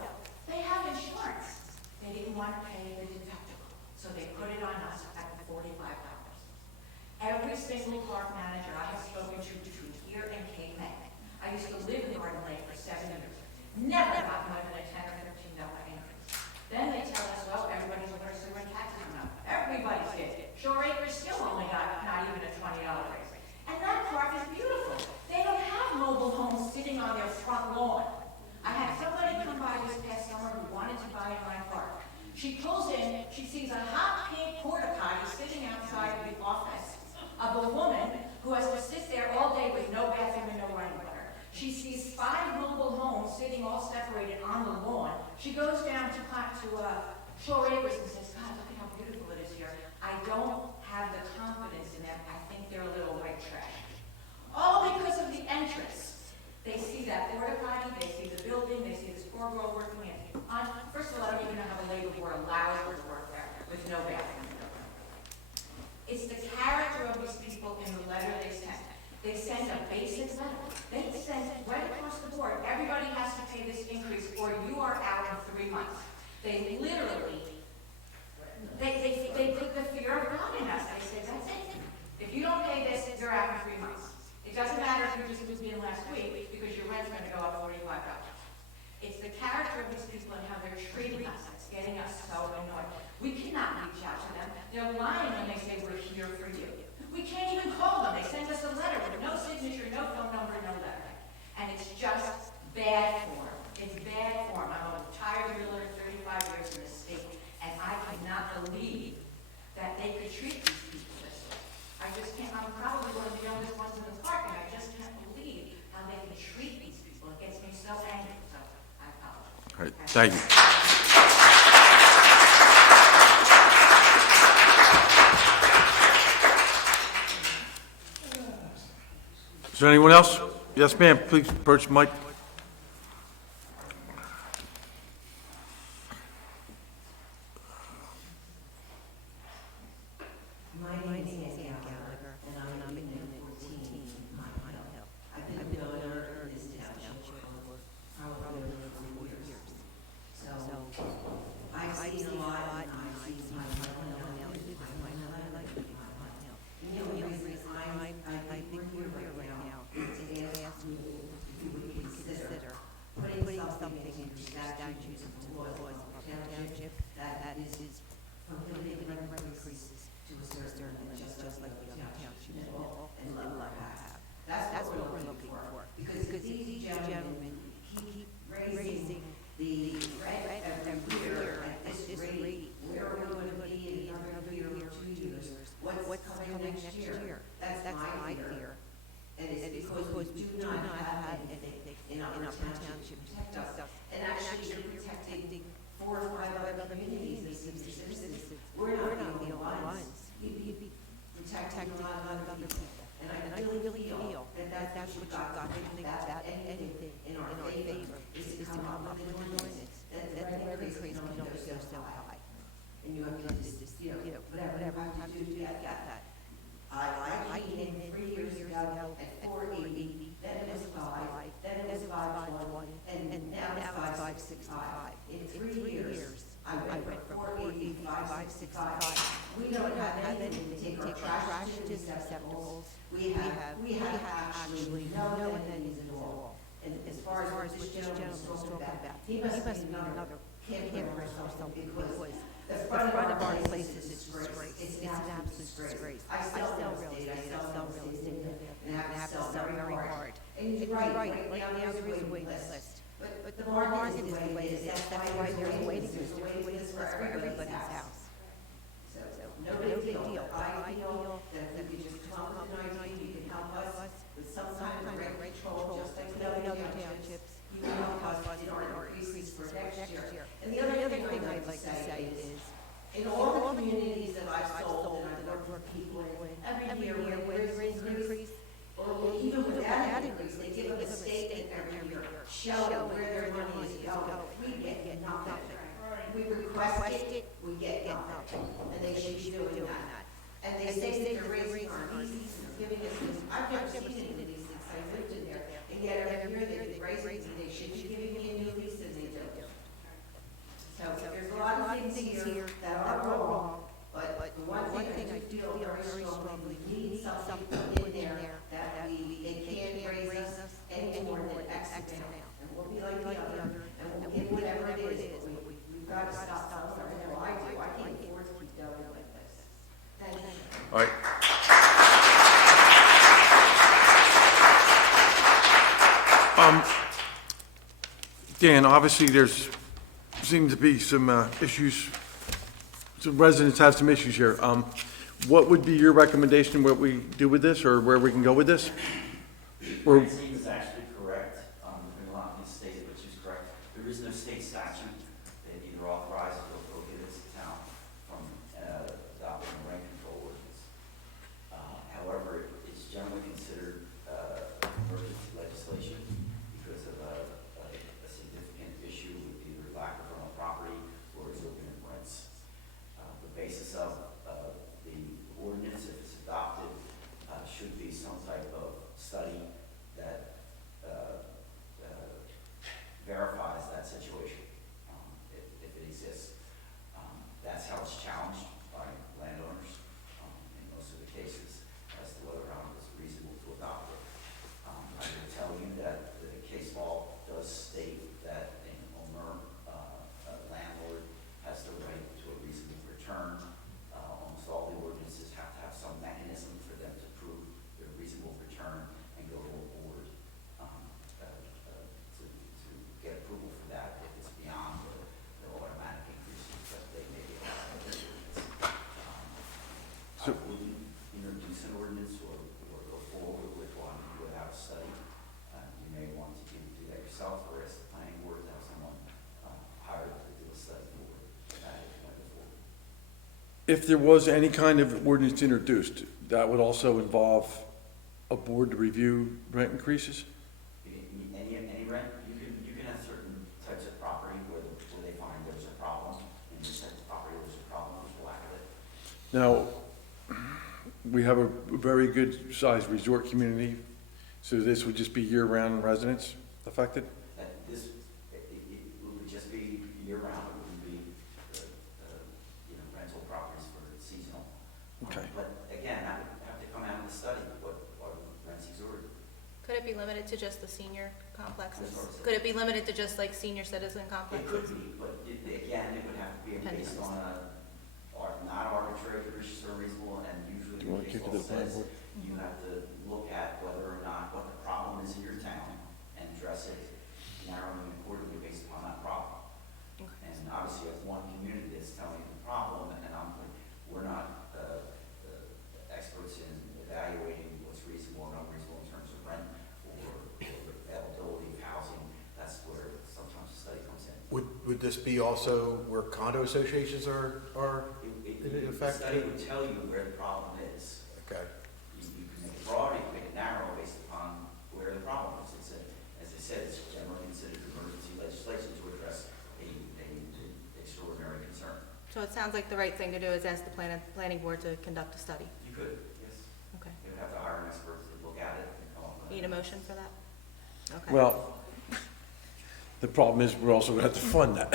they have insurance. They didn't want to pay the deductible, so they put it on us at $45. Every single park manager I have spoken to between here and Cape May, I used to live in Garden Lake for 7 years, never got more than a $10 or $15 increase. Then they tell us, well, everybody's with our sewer and taxes now. Everybody's did. Shore Acres still only got not even a $20 raise. And that park is beautiful. They don't have mobile homes sitting on their front lawn. I had somebody come by this past summer who wanted to buy in my park. She pulls in, she sees a hot pink porta potty sitting outside of the office of a woman who has to sit there all day with no bathroom and no running water. She sees 5 mobile homes sitting all separated on the lawn. She goes down to Shore Acres and says, God, look at how beautiful it is here. I don't have the confidence in them. I think they're a little white trash. All because of the entrance. They see that porta potty, they see the building, they see this poor girl working in. First of all, I don't even know how the labor board allows her to work there with no bathroom. It's the character of these people in the letter they send. They send a basic letter. They send right across the board, everybody has to pay this increase or you are out in 3 months. They literally, they put the fear of God in us. They say, that's it. If you don't pay this, you're out in 3 months. It doesn't matter if you just moved in last week because your rent's going to go up $45. It's the character of these people and how they're treating us that's getting us so annoyed. We cannot reach out to them. They're lying when they say we're here for you. We can't even call them. They send us a letter with no signature, no phone number, no letter. And it's just bad form. It's bad form. I'm a retired realtor, 35 years in the state, and I cannot believe that they could treat these people this way. I just can't. I'm probably one of the youngest ones in the park, and I just can't believe how they can treat these people. It gets me so angry. So I apologize. All right, thank you. Is there anyone else? Yes, ma'am, please approach the mic. My name is Ann Gallagher, and I'm in Unit 14, Mile Hill. I've been a builder in this township for probably over 4 years. So I've seen a lot, and I've seen Mile Hill, and I like Mile Hill. And the only reason I think we're here right now is to ask you if you would consider putting something in your statutes and laws of our township that is prohibiting rent increases to a certain amount, just like the other townships and let have. That's what we're looking for. Because these gentlemen keep raising the rent every year at this rate. Where are we going to be in another year or 2 years? What's coming next year? That's my fear. And it's because we do not have anything in our township to protect us. And actually, you're protecting 4 or 5 other communities and senior citizens. We're not the only ones. You'd be protecting a lot of other people. And I really feel that that's what you've got to think about anything in our favor is to come up with an ordinance that the rent increase can only go so high. And you have to just, whatever you have to do to get that. I came in 3 years ago at 480, then it was 5, then it was 521, and now it's 565. In 3 years, I went from 480 to 565. We don't have anything to take our trash to receptacles. We have actually no amenities at all. And as far as what this gentleman was talking about, he must be another campground or something because the front of our disgrace. I sell real estate, I sell real estate, and I have to sell very hard. And you're right, right now there is a waiting list. But the market is the way it is, that's why there's a waiting list, there's a waiting list for everybody's house. So, no big deal. I feel that if you just come up tonight, you can help us with some kind of rent control, just like the other townships. You can help us in our increases for next year. And the other thing I'd like to say is, in all the communities that I've sold and I've worked with people in, every year when there is an increase, or even without an increase, they give them a statement every year showing where their money is going. We get nothing. We request it, we get nothing. And they should be doing that. And they say that they're raising our leases and giving us these, I've never seen any of these since I lived in there. And yet every year they raise me, they should be giving me a new lease and they don't. So there's a lot of things here that are wrong, but the one thing I do feel very strongly, we need something in there that they can't raise us any more than X amount. And we'll be like the other, and we'll get whatever it is, but we've got to stop somewhere. I know I do, I can't afford to keep going like this. Thank you. All right. Dan, obviously, there's, seems to be some issues, some residents have some issues here. What would be your recommendation, what we do with this, or where we can go with this? Or, It seems actually correct, there's a lot of things stated, which is correct. There is no state statute that either authorizes or prohibits the town from adopting a rent control ordinance. However, it's generally considered emergency legislation because of a significant issue with either lack of rental property or exorbitant rents. The basis of the ordinance, if it's adopted, should be some type of study that verifies that situation, if it exists. That's how it's challenged by landowners in most of the cases as to whether or not it's reasonable to adopt it. I will tell you that the case law does state that an owner, a landlord, has the right to a reasonable return. Almost all the ordinances have to have some mechanism for them to prove their reasonable return and go to a board to get approval for that if it's beyond the automatic increases that they may be able to do. I wouldn't introduce an ordinance or go forward with one without a study. You may want to do that yourself or ask the planning board to have someone hired to do a study for that if you want to go forward. if there was any kind of ordinance introduced, that would also involve a board to review rent increases? Any rent, you can have certain types of property where they find there's a problem, and this type of property there's a problem, there's a lack of it. Now, we have a very good-sized resort community, so this would just be year-round residents affected? That this, it would just be year-round, it wouldn't be, rental properties for seasonal. Okay. But again, that would have to come out of the study, what are rents exorbitant? Could it be limited to just the senior complexes? I'm sorry, sir. Could it be limited to just like senior citizen It complexes? could be, but again, it would have to be based on not arbitrary, capricious, or reasonable, and usually You wanna the kick case it to law the planning says board? you have to look at whether or not what the problem is in your town and address it narrowly and accordingly based upon that problem. Okay. And obviously, as one community that's telling you the problem, and we're not experts in evaluating what's reasonable and unreasonable in terms of rent or availability of housing. That's where sometimes the study comes in. Would this be also where condo associations are in effect? The study would tell you where the problem is. Okay. You can make it broad, you can make it narrow based upon where the problem is. As I said, it's generally considered emergency legislation to address a extraordinary concern. So it sounds like the right thing to do is ask the planning board to conduct a study. You could, yes. Okay. You would have to hire an expert to look at it and come up with. Need a motion for that? Okay. Well, the problem is we're also gonna have to fund that.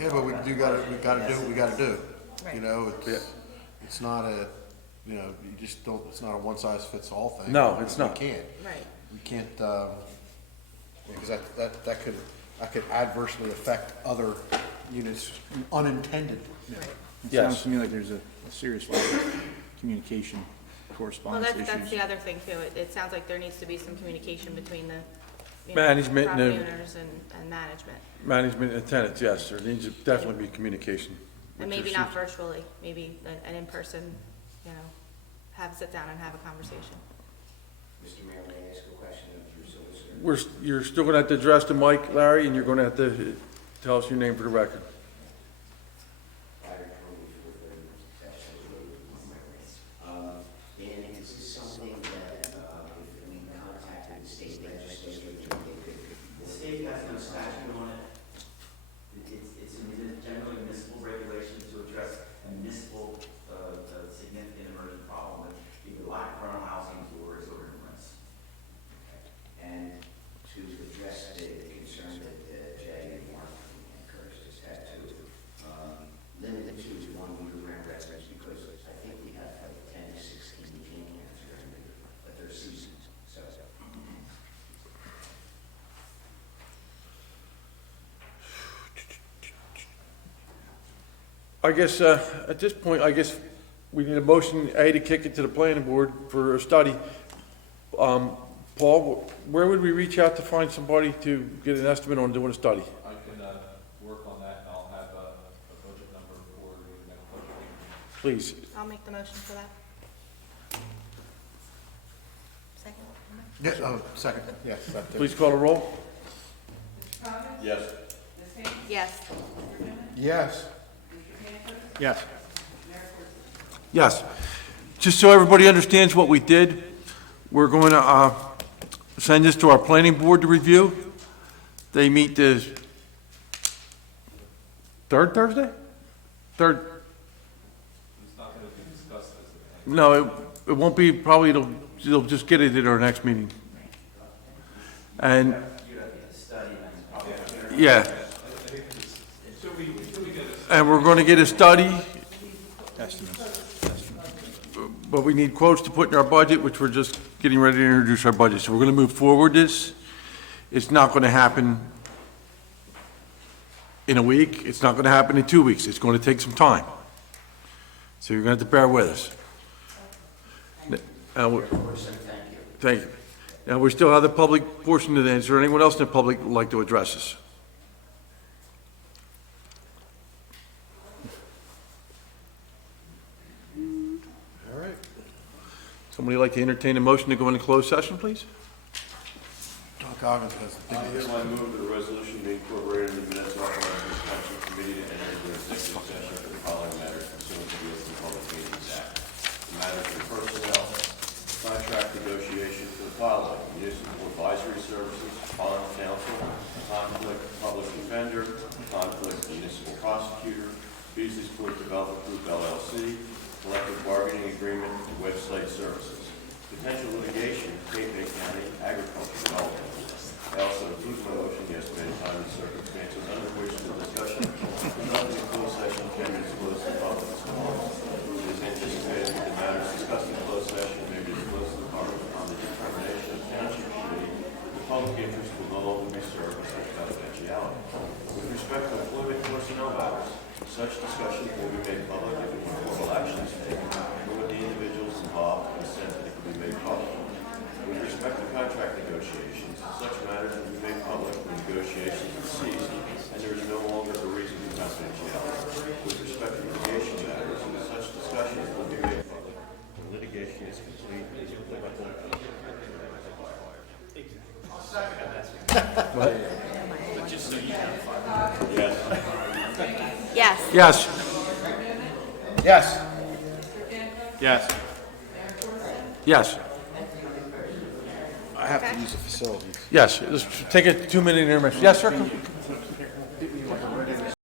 Yeah, but we gotta do what we gotta do. Right. You know, Yeah. it's not a, you just don't, it's not a one-size-fits-all thing. No, it's not. You can't. Right. We can't, because that could adversely affect other units unintended. Right. It Yes. sounds to me like there's a serious lack of communication, Well, correspondence that's issues. the other thing too. It sounds like there needs to be some communication between the, Management and property the- owners and management. Management and tenants, yes, there needs to definitely be communication. And which maybe there not seems- virtually, maybe an in-person, sit down and have a conversation. Mr. Mayor, may I ask a question of your solicitor? You're still gonna have to address the mic, Larry, and you're gonna have to tell us your name for the record. Fire code for the section. And is this something that, if we contacted the state legislature, they could? The state has no statute on it. It's generally municipal regulation to address a municipal, significant emergent problem with either lack of rental housing or exorbitant rents. And to address the concern that Jay and Mark encouraged us to, limit it to one year-round residents, because I think we have like 10 to 16 teen camps here, but they're seasoned, so. I guess, at this point, I guess we need a motion, A, to kick it to the planning board for a study. Paul, where would we reach out to find somebody to get an estimate on doing a study? I can work on that, and I'll have a budget number for you to make a budget meeting. Please. I'll make the motion for that. Second? Yeah, second, yes. Please call the roll. Mr. Thomas? Yes. Ms. Hayes? Yes. Mr. Bennett? Yes. Mr. Cantor? Yes. Mayor Kurtz? Yes. Just so everybody understands what we did, we're going to send this to our planning board to review. They meet the third Thursday? Third, It's not going to be discussed as a. no, it won't be, probably they'll just get it at our next meeting. And, You have to study and probably. yeah, Until we get a and we're going to get a study, Estimates. but we need quotes to put in our budget, which we're just getting ready to introduce our budget. So we're going to move forward this. It's not going to happen in a week. It's not going to happen in 2 weeks. It's going to take some time. So you're going to have to bear with us. Thank you. Now, we still have the public portion of the, is there anyone else in the public who would like to address us? All right. Somebody like to entertain a motion to go into closed session, please? Doc Goggins has. I hereby move that a resolution be incorporated in the minutes authorizing the township committee to enter into executive session for the following matters pursuant to the Open Public Meetings Act. The matters of personnel, contract negotiation for the following: municipal advisory services, bond counsel, conflict public defender, conflict municipal prosecutor, Beasley Sport Development Group LLC, collective bargaining agreement, and website services. Potential litigation, Cape May County Agricultural Development. I also include my motion the estimated time and circumstances under which the discussion conducted in closed session can be disclosed to the public. It is anticipated that the matters discussed in closed session may be disclosed to the public on the determination of the township committee. The public interest will no longer be served with such confidentiality. With respect to employment personnel matters, such discussion will be made public if any formal action is taken, or with the individuals involved consent that it can be made public. With respect to contract negotiations, such matters will be made public when negotiations have ceased, and there is no longer a reason for confidentiality. With respect to litigation matters, such discussion will be made public when litigation is complete and is applicable. Yes. Yes. Yes. Yes. Yes. Yes. I have to use the facilities. Yes. Let's take a 2-minute intermission. Yes, sir?